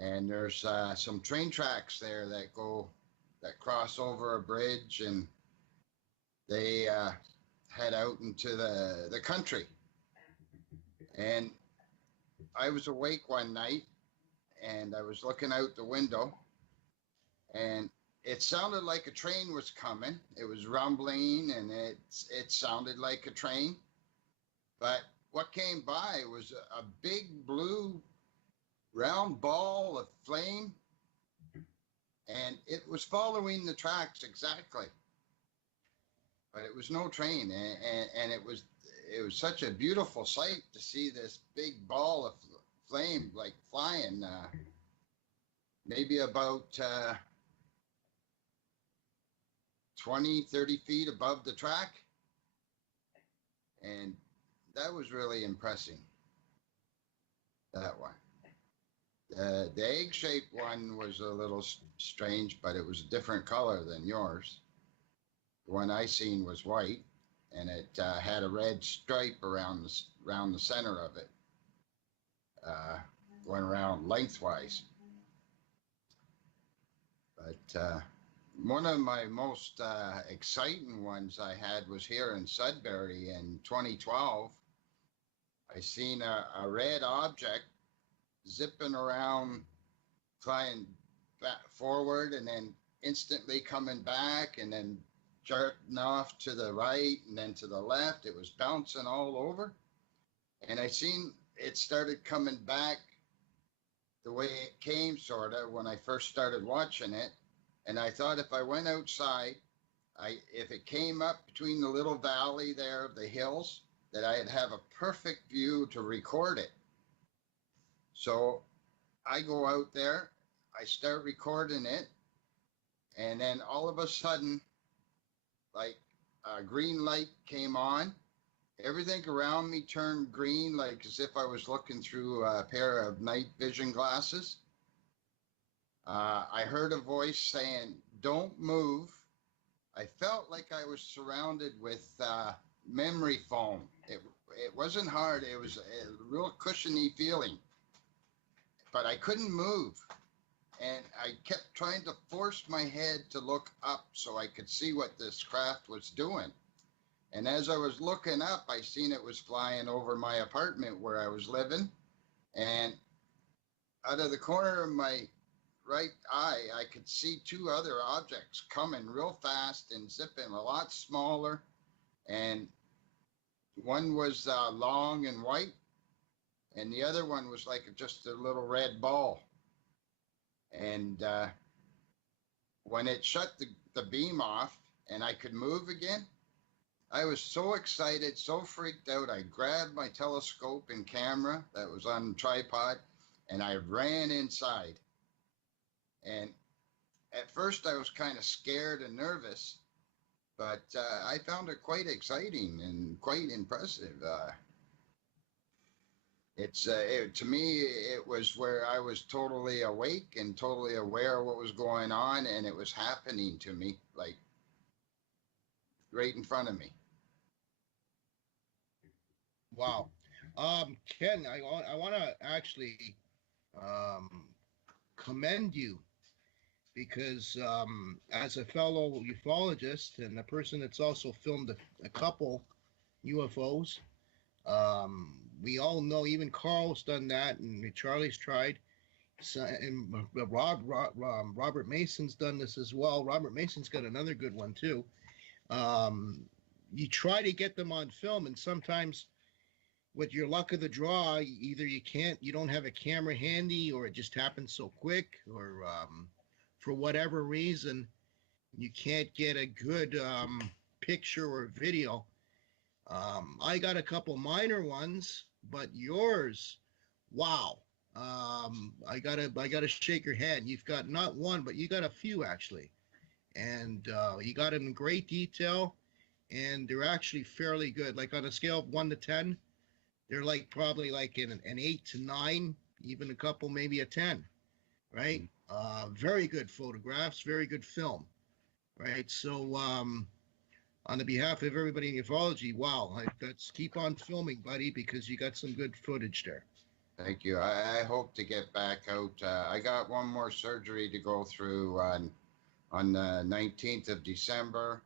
and there's some train tracks there that cross over a bridge, and they head out into the country. And I was awake one night, and I was looking out the window, and it sounded like a train was coming. It was rumbling, and it sounded like a train. But what came by was a big blue round ball of flame, and it was following the tracks exactly. But it was no train, and it was such a beautiful sight to see this big ball of flame like flying maybe about 20, 30 feet above the track. And that was really impressive, that one. The egg-shaped one was a little strange, but it was a different color than yours. The one I seen was white, and it had a red stripe around the center of it, going around lengthwise. But one of my most exciting ones I had was here in Sudbury in 2012. I seen a red object zipping around, flying back forward, and then instantly coming back, and then jerking off to the right and then to the left. It was bouncing all over, and I seen it started coming back the way it came, sort of, when I first started watching it. And I thought if I went outside, if it came up between the little valley there of the hills, that I'd have a perfect view to record it. So I go out there, I start recording it, and then all of a sudden, like a green light came on. Everything around me turned green, like as if I was looking through a pair of night vision glasses. I heard a voice saying, "Don't move." I felt like I was surrounded with memory foam. It wasn't hard. It was a real cushiony feeling, but I couldn't move. And I kept trying to force my head to look up so I could see what this craft was doing. And as I was looking up, I seen it was flying over my apartment where I was living. And out of the corner of my right eye, I could see two other objects coming real fast and zipping, a lot smaller. And one was long and white, and the other one was like just a little red ball. And when it shut the beam off and I could move again, I was so excited, so freaked out. I grabbed my telescope and camera that was on tripod, and I ran inside. And at first I was kind of scared and nervous, but I found it quite exciting and quite impressive. To me, it was where I was totally awake and totally aware of what was going on, and it was happening to me, like right in front of me. Wow. Ken, I want to actually commend you, because as a fellow ufologist and a person that's also filmed a couple UFOs, we all know, even Carl's done that, and Charlie's tried. So, and Robert Mason's done this as well. Robert Mason's got another good one too. You try to get them on film, and sometimes, with your luck of the draw, either you don't have a camera handy, or it just happens so quick, or for whatever reason, you can't get a good picture or video. I got a couple minor ones, but yours, wow. I gotta shake your hand. You've got not one, but you got a few actually, and you got them in great detail, and they're actually fairly good. Like on a scale of 1 to 10, they're like probably like an 8 to 9, even a couple maybe a 10, right? Very good photographs, very good film, right? So on the behalf of everybody in ufology, wow, let's keep on filming, buddy, because you got some good footage there. Thank you. I hope to get back out. I got one more surgery to go through on the 19th of December.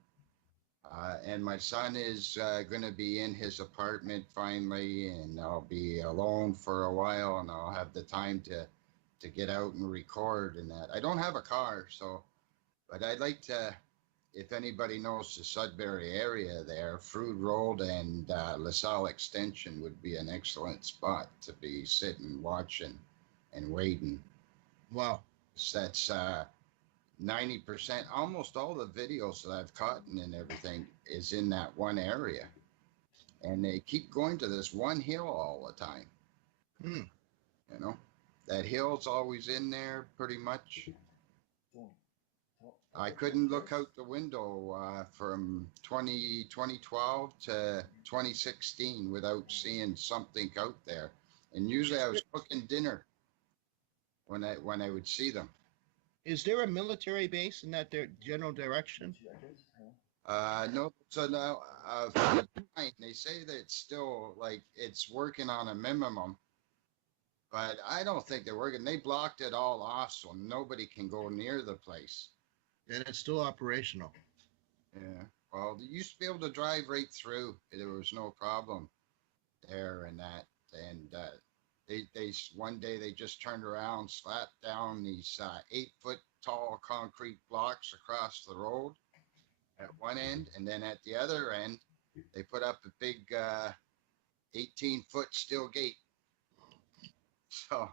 And my son is going to be in his apartment finally, and I'll be alone for a while, and I'll have the time to get out and record and that. I don't have a car, so, but I'd like to, if anybody knows the Sudbury area there, Frood Road and LaSalle Extension would be an excellent spot to be sitting, watching, and waiting. Wow. That's 90%, almost all the videos that I've caught and everything is in that one area. And they keep going to this one hill all the time. Hmm. You know, that hill's always in there pretty much. I couldn't look out the window from 2012 to 2016 without seeing something out there. And usually I was cooking dinner when I would see them. Is there a military base in that general direction? No. So now, they say that it's still like it's working on a minimum, but I don't think they're working. They blocked it all off, so nobody can go near the place. And it's still operational. Yeah. Well, they used to be able to drive right through. There was no problem there and that. And they one day they just turned around, slapped down these 8-foot tall concrete blocks across the road at one end, and then at the other end they put up a big 18-foot steel gate. So,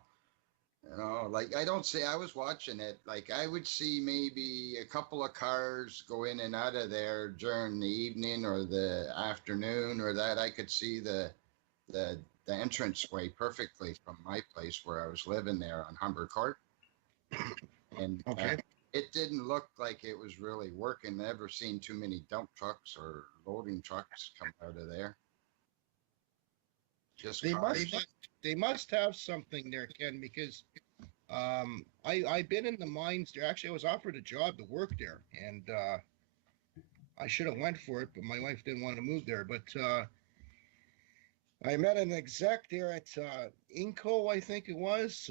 you know, like I was watching it, like I would see maybe a couple of cars go in and out of there during the evening or the afternoon, or that I could see the entranceway perfectly from my place where I was living there on Humber Court. And okay. It didn't look like it was really working. Never seen too many dump trucks or loading trucks come out of there. Just they must have something there, Ken, because I've been in the mines there. Actually, I was offered a job to work there, and I should have went for it, but my wife didn't want to move there. But I met an exec there at Inco, I think it was.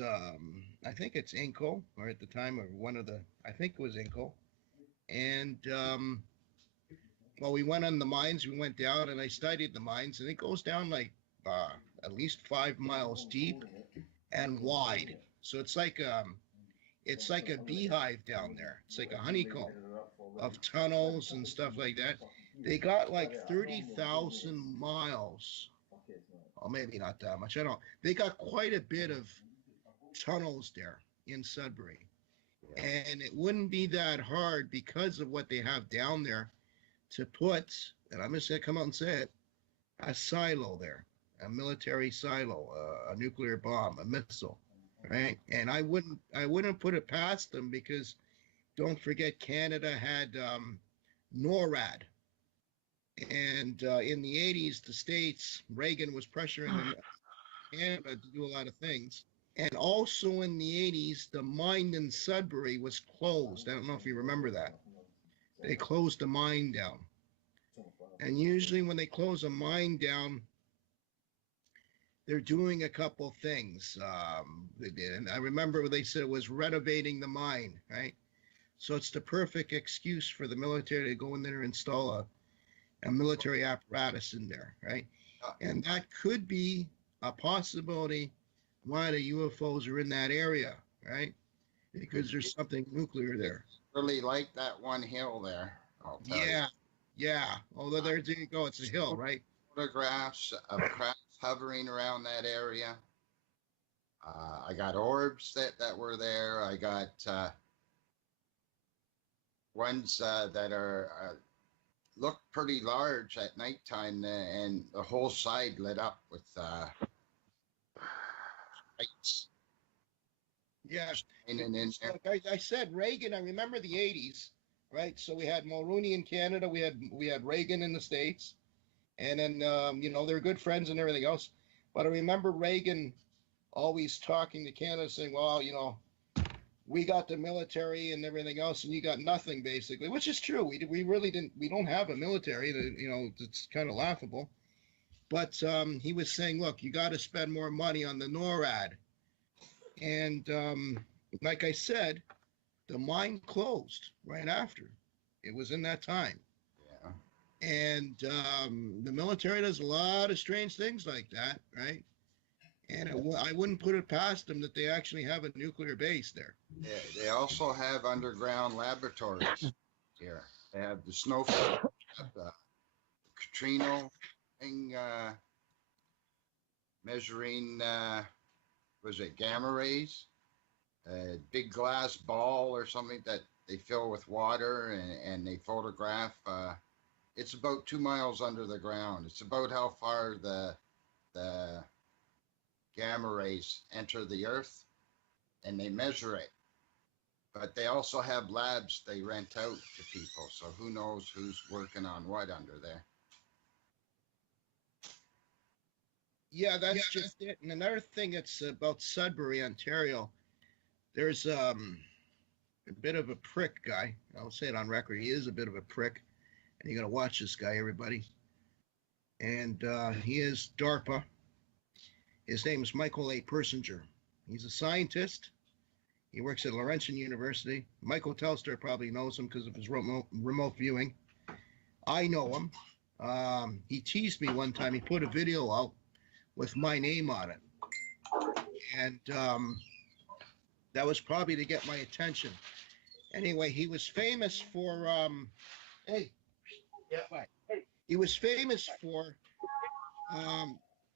I think it's Inco, or at the time of I think it was Inco. And, well, we went on the mines, we went down, and I studied the mines, and it goes down like at least 5 miles deep and wide. So it's like a beehive down there. It's like a honeycomb of tunnels and stuff like that. They got like 30,000 miles. Oh, maybe not that much. I don't. They got quite a bit of tunnels there in Sudbury, and it wouldn't be that hard because of what they have down there to put. And I'm just gonna come out and say it: a silo there, a military silo, a nuclear bomb, a missile, right? And I wouldn't put it past them, because don't forget Canada had NORAD. And in the 80s, the States, Reagan was pressuring Canada to do a lot of things. And also in the 80s, the mine in Sudbury was closed. I don't know if you remember that. They closed the mine down. And usually when they close a mine down, they're doing a couple things. They did. And I remember they said it was renovating the mine, right? So it's the perfect excuse for the military to go in there and install a military apparatus in there, right? And that could be a possibility why the UFOs are in that area, right? Because there's something nuclear there. Really like that one hill there. I'll tell you. Yeah. Although there you go, it's a hill, right? Photographs of crafts hovering around that area. I got orbs that were there. I got ones that are look pretty large at nighttime, and the whole side lit up with lights. Yeah. And like I said, Reagan, I remember the 80s, right? So we had Mulroney in Canada, we had Reagan in the States, and then they're good friends and everything else. But I remember Reagan always talking to Canada, saying, well, we got the military and everything else, and you got nothing basically, which is true. We really didn't. We don't have a military. That, you know, it's kind of laughable. But he was saying, look, you got to spend more money on the NORAD, and like I said, the mine closed right after. It was in that time. Yeah. And the military does a lot of strange things like that, right? And I wouldn't put it past them that they actually have a nuclear base there. They also have underground laboratories here. They have the snowflake, the Katrina thing, measuring, was it gamma rays? A big glass ball or something that they fill with water and they photograph. It's about 2 miles under the ground. It's about how far the gamma rays enter the earth, and they measure it. But they also have labs they rent out to people, so who knows who's working on what under there. Yeah, that's just it. And another thing that's about Sudbury, Ontario, there's a bit of a prick guy. I'll say it on record. He is a bit of a prick, and you got to watch this guy, everybody. And he is DARPA. His name is Michael A. Persinger. He's a scientist. He works at Laurentian University. Michael Telstar probably knows him because of his remote viewing. I know him. He teased me one time. He put a video out with my name on it. And that was probably to get my attention. Anyway, he was famous for, he was famous for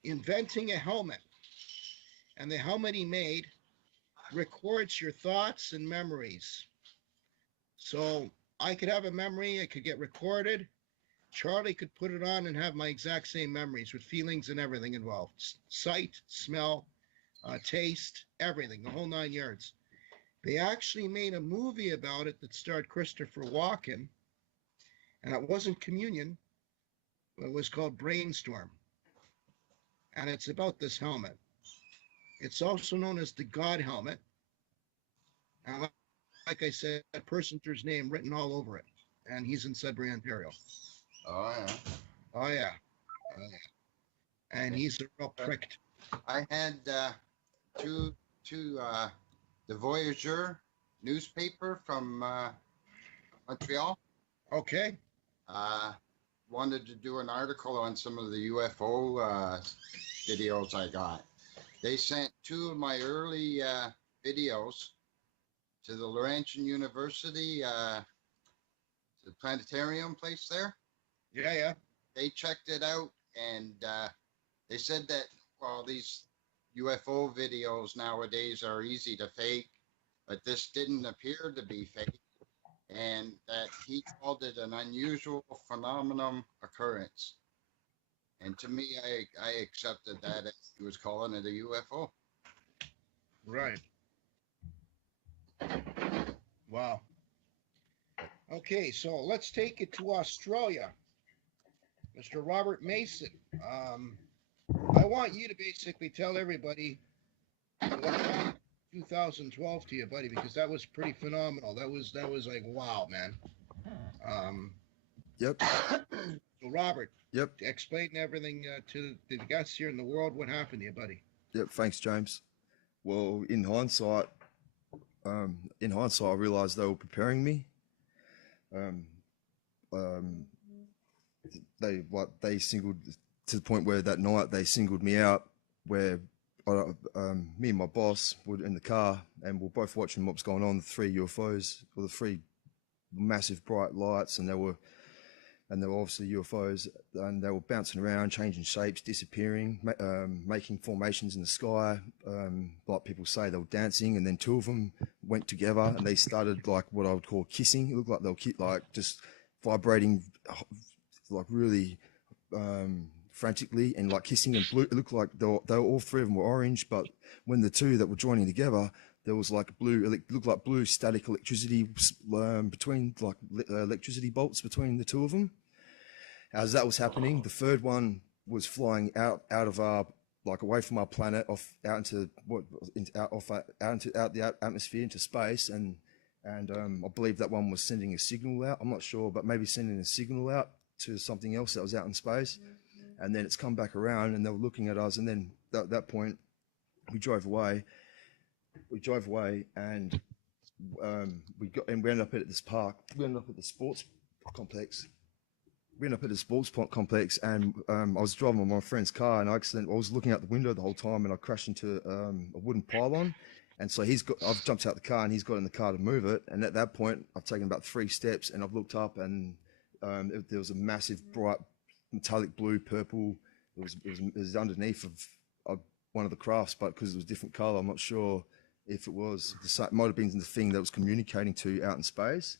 inventing a helmet. And the helmet he made records your thoughts and memories. So I could have a memory, it could get recorded. Charlie could put it on and have my exact same memories with feelings and everything involved. Sight, smell, taste, everything, the whole 9 yards. They actually made a movie about it that starred Christopher Walken, and it wasn't Communion. It was called Brainstorm, and it's about this helmet. It's also known as the God Helmet, and like I said, Persinger's name written all over it, and he's in Sudbury, Ontario. Oh, yeah. Oh, yeah. Oh, yeah. And he's a real prick. I had two the Voyageur newspaper from Montreal. Okay. Wanted to do an article on some of the UFO videos I got. They sent 2 of my early videos to the Laurentian University, the planetarium place there. Yeah. They checked it out, and they said that, well, these UFO videos nowadays are easy to fake, but this didn't appear to be fake, and that he called it an unusual phenomenon occurrence. And to me, I accepted that as he was calling it a UFO. Right. Wow. Okay, so let's take it to Australia. Mr. Robert Mason, I want you to basically tell everybody what happened in 2012 to you, buddy, because that was pretty phenomenal. That was like, wow, man. Yep. So, Robert. Yep. Explain everything to the guests here in the world. What happened to you, buddy? Yep. Thanks, James. Well, in hindsight, I realized they were preparing me. They singled to the point where that night they singled me out, where me and my boss were in the car and we're both watching what was going on. The 3 UFOs, or the 3 massive bright lights, and they were obviously UFOs, and they were bouncing around, changing shapes, disappearing, making formations in the sky. Like people say, they were dancing, and then 2 of them went together and they started like what I would call kissing. It looked like they were like just vibrating, like really frantically, and like kissing and blue. It looked like they were all 3 of them were orange, but when the 2 that were joining together, there was like blue. It looked like blue static electricity between like electricity bolts between the 2 of them. As that was happening, the 3rd one was flying out of our like away from our planet, off out into out the atmosphere into space, and I believe that one was sending a signal out. I'm not sure, but maybe sending a signal out to something else that was out in space, and then it's come back around, and they were looking at us, and then at that point, we drove away. And we ended up at this park. We ended up at the sports complex. And I was driving on my friend's car, and I was looking out the window the whole time, and I crashed into a wooden pylon. And so I've jumped out the car, and he's got in the car to move it. And at that point, I've taken about 3 steps, and I've looked up, and there was a massive, bright, metallic blue, purple. It was underneath of one of the crafts, but because it was a different color, I'm not sure if it was it might have been the thing that was communicating to out in space.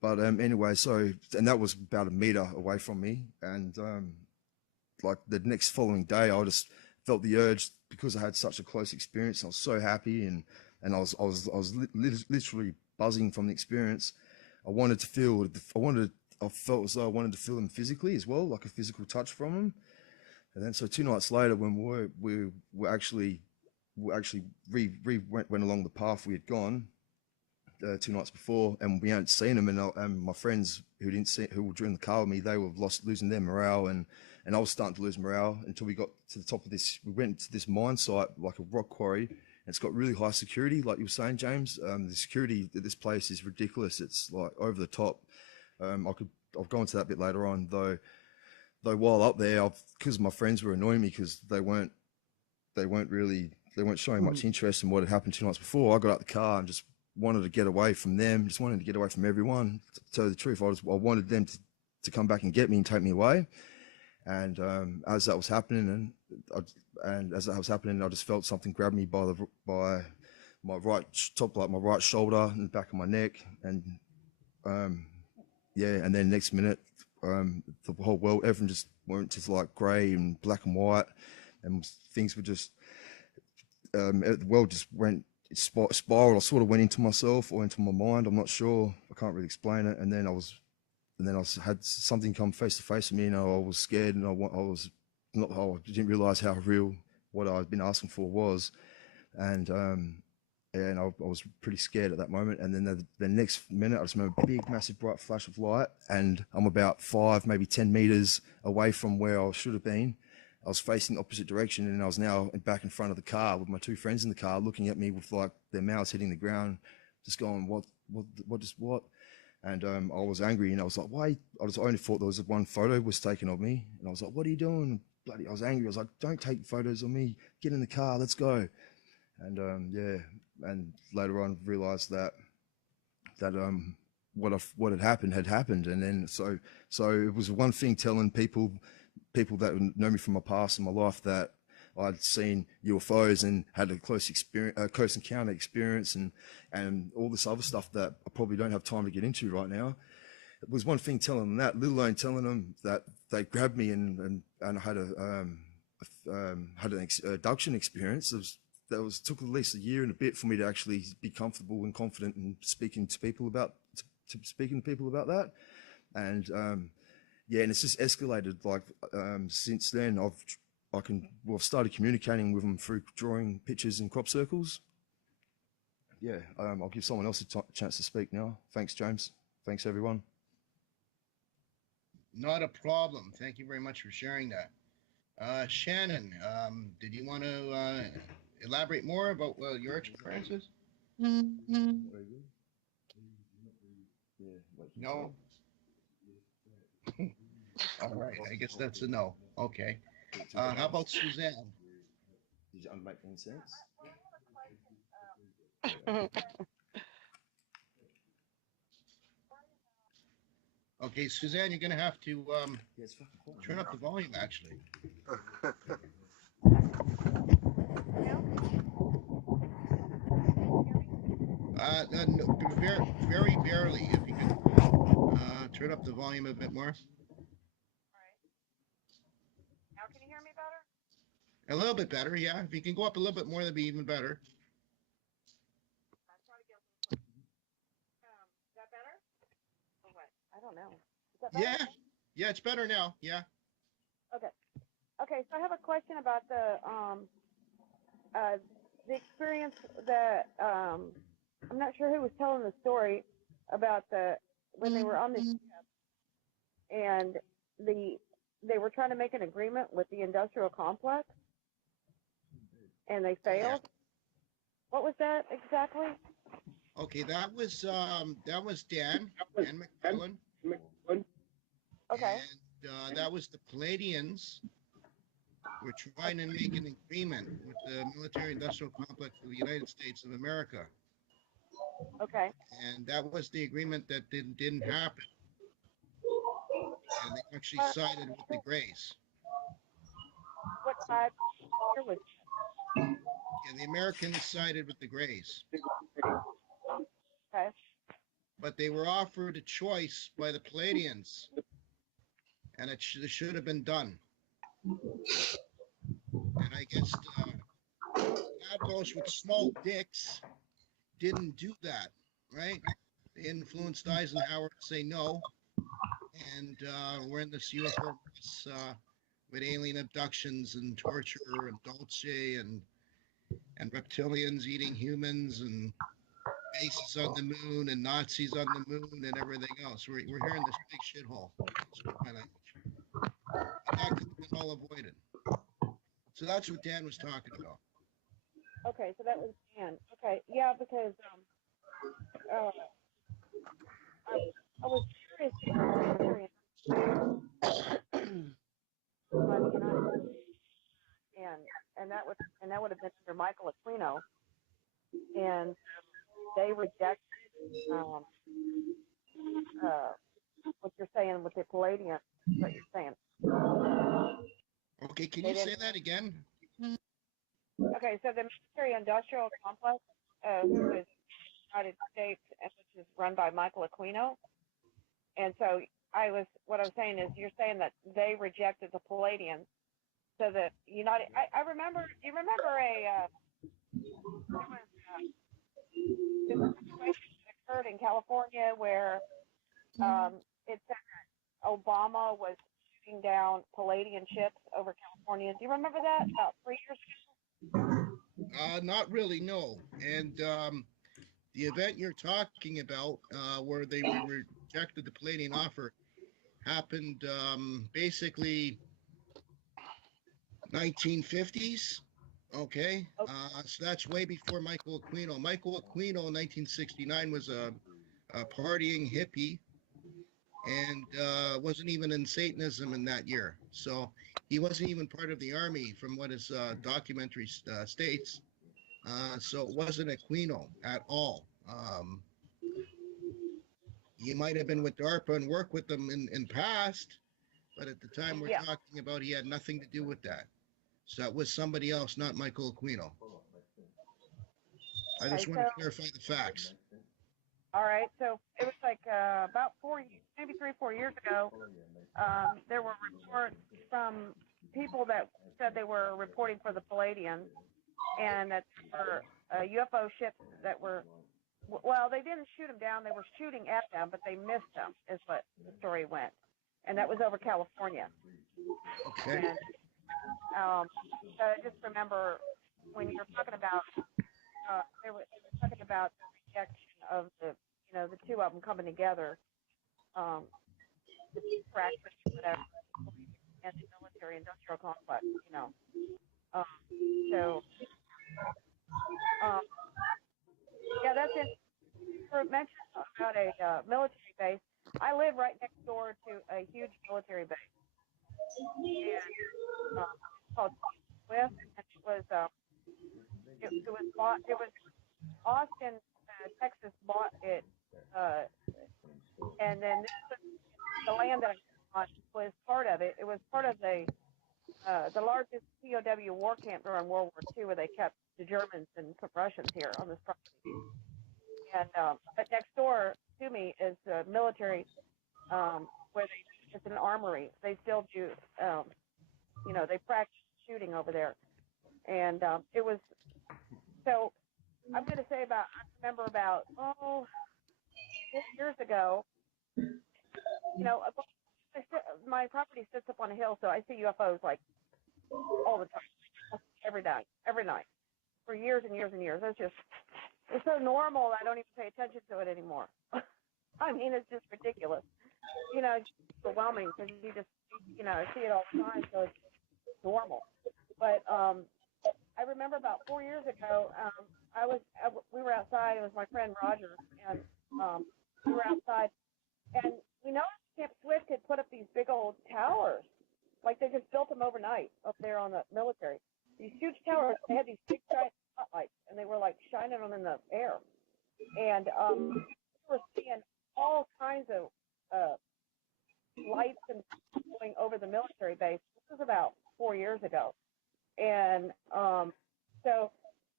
But anyway, and that was about 1 meter away from me, and like the next following day, I just felt the urge, because I had such a close experience. I was so happy, and I was literally buzzing from the experience. I felt as though I wanted to feel them physically as well, like a physical touch from them. And then so 2 nights later, when we went along the path we had gone 2 nights before, and we hadn't seen them, and my friends who were in the car with me, they were losing their morale, and I was starting to lose morale until we got to the top of this. We went to this mine site, like a rock quarry, and it's got really high security, like you were saying, James. The security at this place is ridiculous. It's like over the top. I'll go into that a bit later on, though while up there, because my friends were annoying me because they weren't showing much interest in what had happened 2 nights before. I got out the car and just wanted to get away from them, just wanted to get away from everyone. To tell you the truth, I wanted them to come back and get me and take me away. And as that was happening, I just felt something grab me by my right shoulder and the back of my neck, and and then next minute, the whole world, everything just went to like grey and black and white, and things were just the world just went spiral. I sort of went into myself or into my mind. I'm not sure. I can't really explain it. And then I had something come face to face with me, and I was scared, and I didn't realize how real what I'd been asking for was, and I was pretty scared at that moment. And then the next minute, I just remember a big, massive, bright flash of light, and I'm about 5, maybe 10 meters away from where I should have been. I was facing the opposite direction, and I was now back in front of the car with my 2 friends in the car, looking at me with like their mouths hitting the ground, just going, what? And I was angry, and I was like, why? I only thought there was one photo was taken of me, and I was like, what are you doing? Bloody! I was angry. I was like, don't take photos of me. Get in the car. Let's go. And and later on realized that what had happened, and then so it was one thing telling people that know me from my past and my life that I'd seen UFOs and had a close encounter experience, and all this other stuff that I probably don't have time to get into right now. It was one thing telling them that, let alone telling them that they grabbed me and I had an abduction experience. Took at least a year and a bit for me to actually be comfortable and confident in speaking to people about that. And and it's just escalated. Like since then, I've started communicating with them through drawing pictures in crop circles. I'll give someone else a chance to speak now. Thanks, James. Thanks, everyone. Not a problem. Thank you very much for sharing that. Shannon, did you want to elaborate more about your experiences? No. All right. I guess that's a no. Okay. How about Suzanne? Did you make any sense? Okay, Suzanne, you're going to have to turn up the volume, actually. No, very barely. If you could turn up the volume a bit more. All right. Now can you hear me better? A little bit better, yeah. If you can go up a little bit more, that'd be even better. Is that better? Or what? I don't know. Is that better? Yeah, it's better now. Yeah. Okay. Okay, so I have a question about the experience that I'm not sure who was telling the story about when they were on the ship and they were trying to make an agreement with the industrial complex and they failed. What was that exactly? Okay, that was Dan McClellan, Okay. and that was the Palladians were trying to make an agreement with the military-industrial complex of the United States of America, Okay. and that was the agreement that didn't happen. And they actually sided with the Greys. What side was? And the Americans sided with the Greys. Okay. But they were offered a choice by the Palladians, and it should have been done. And I guess admirals with small dicks didn't do that, right? They influenced Eisenhower to say no, and we're in this UFO with alien abductions and torture and Dulce and reptilians eating humans and bases on the moon and Nazis on the moon and everything else. We're hearing this big shithole. And that could have been all avoided. So that's what Dan was talking about. Okay, so that was Dan. Okay, yeah, because I was curious about the experience by the United States, and that would have been under Michael Aquino, and they rejected what you're saying with the Palladian. What you're saying? Okay, can you say that again? Okay, so the military-industrial complex, who is United States, which is run by Michael Aquino, and so what I was saying is, you're saying that they rejected the Palladians, so that United. I remember. Do you remember there was a situation that occurred in California where it said that Obama was shooting down Palladian ships over California? Do you remember that about 3 years ago? Not really, no. And the event you're talking about, where they rejected the Palladian offer, happened basically 1950s. Okay, so that's way before Michael Aquino. Michael Aquino in 1969 was a partying hippie and wasn't even in Satanism in that year. So he wasn't even part of the army, from what his documentary states. So it wasn't Aquino at all. He might have been with DARPA and worked with them in past, but at the time we're talking about, he had nothing to do with that. So that was somebody else, not Michael Aquino. I just want to clarify the facts. All right, so it was like about 4 years, maybe 3 or 4 years ago, there were reports from people that said they were reporting for the Palladians, and that there were UFO ships that were, well, they didn't shoot them down, they were shooting at them, but they missed them, is what the story went. And that was over California. Okay. And so I just remember when you were talking about, they were talking about the rejection of the two of them coming together, the practice, whatever, and the military-industrial complex, yeah, that's it. You mentioned about a military base. I live right next door to a huge military base, and it's called Swift, and it was bought. It was Austin, Texas bought it, and then the land that I bought was part of it. It was part of the largest POW war camp during World War II, where they kept the Germans and put Russians here on this property. And but next door to me is the military, where it's an armory. They still do, they practice shooting over there. And it was, so I'm going to say I remember about 4 years ago, my property sits up on a hill, so I see UFOs like all the time, every night, for years and years and years. It's so normal I don't even pay attention to it anymore. I mean, it's just ridiculous. It's overwhelming because you just, see it all the time, so it's normal. But I remember about 4 years ago, we were outside. It was my friend Roger, and we were outside, and we noticed Camp Swift had put up these big old towers, like they just built them overnight up there on the military. These huge towers. They had these big giant spotlights, and they were like shining them in the air, and we were seeing all kinds of lights and going over the military base. This was about 4 years ago, and so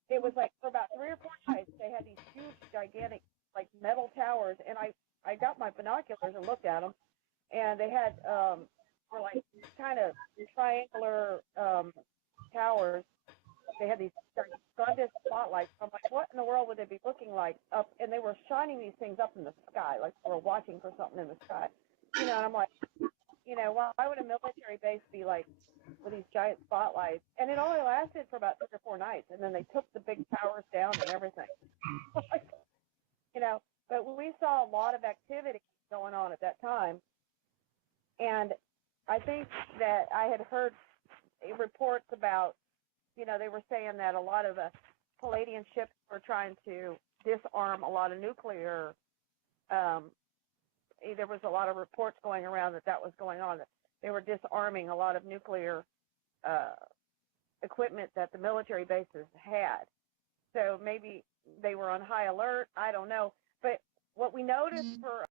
it was like for about 3 or 4 nights they had these huge, gigantic, like metal towers, and I got my binoculars and looked at them, and they had were like kind of triangular towers. They had these tremendous spotlights. I'm like, what in the world would they be looking like up? And they were shining these things up in the sky, like they were watching for something in the sky. And I'm like, why would a military base be like with these giant spotlights? And it only lasted for about 3 or 4 nights, and then they took the big towers down and everything. But we saw a lot of activity going on at that time, and I think that I had heard reports about, they were saying that a lot of the Palladian ships were trying to disarm a lot of nuclear. There was a lot of reports going around that was going on, that they were disarming a lot of nuclear equipment that the military bases had. So maybe they were on high alert. I don't know. But what we noticed for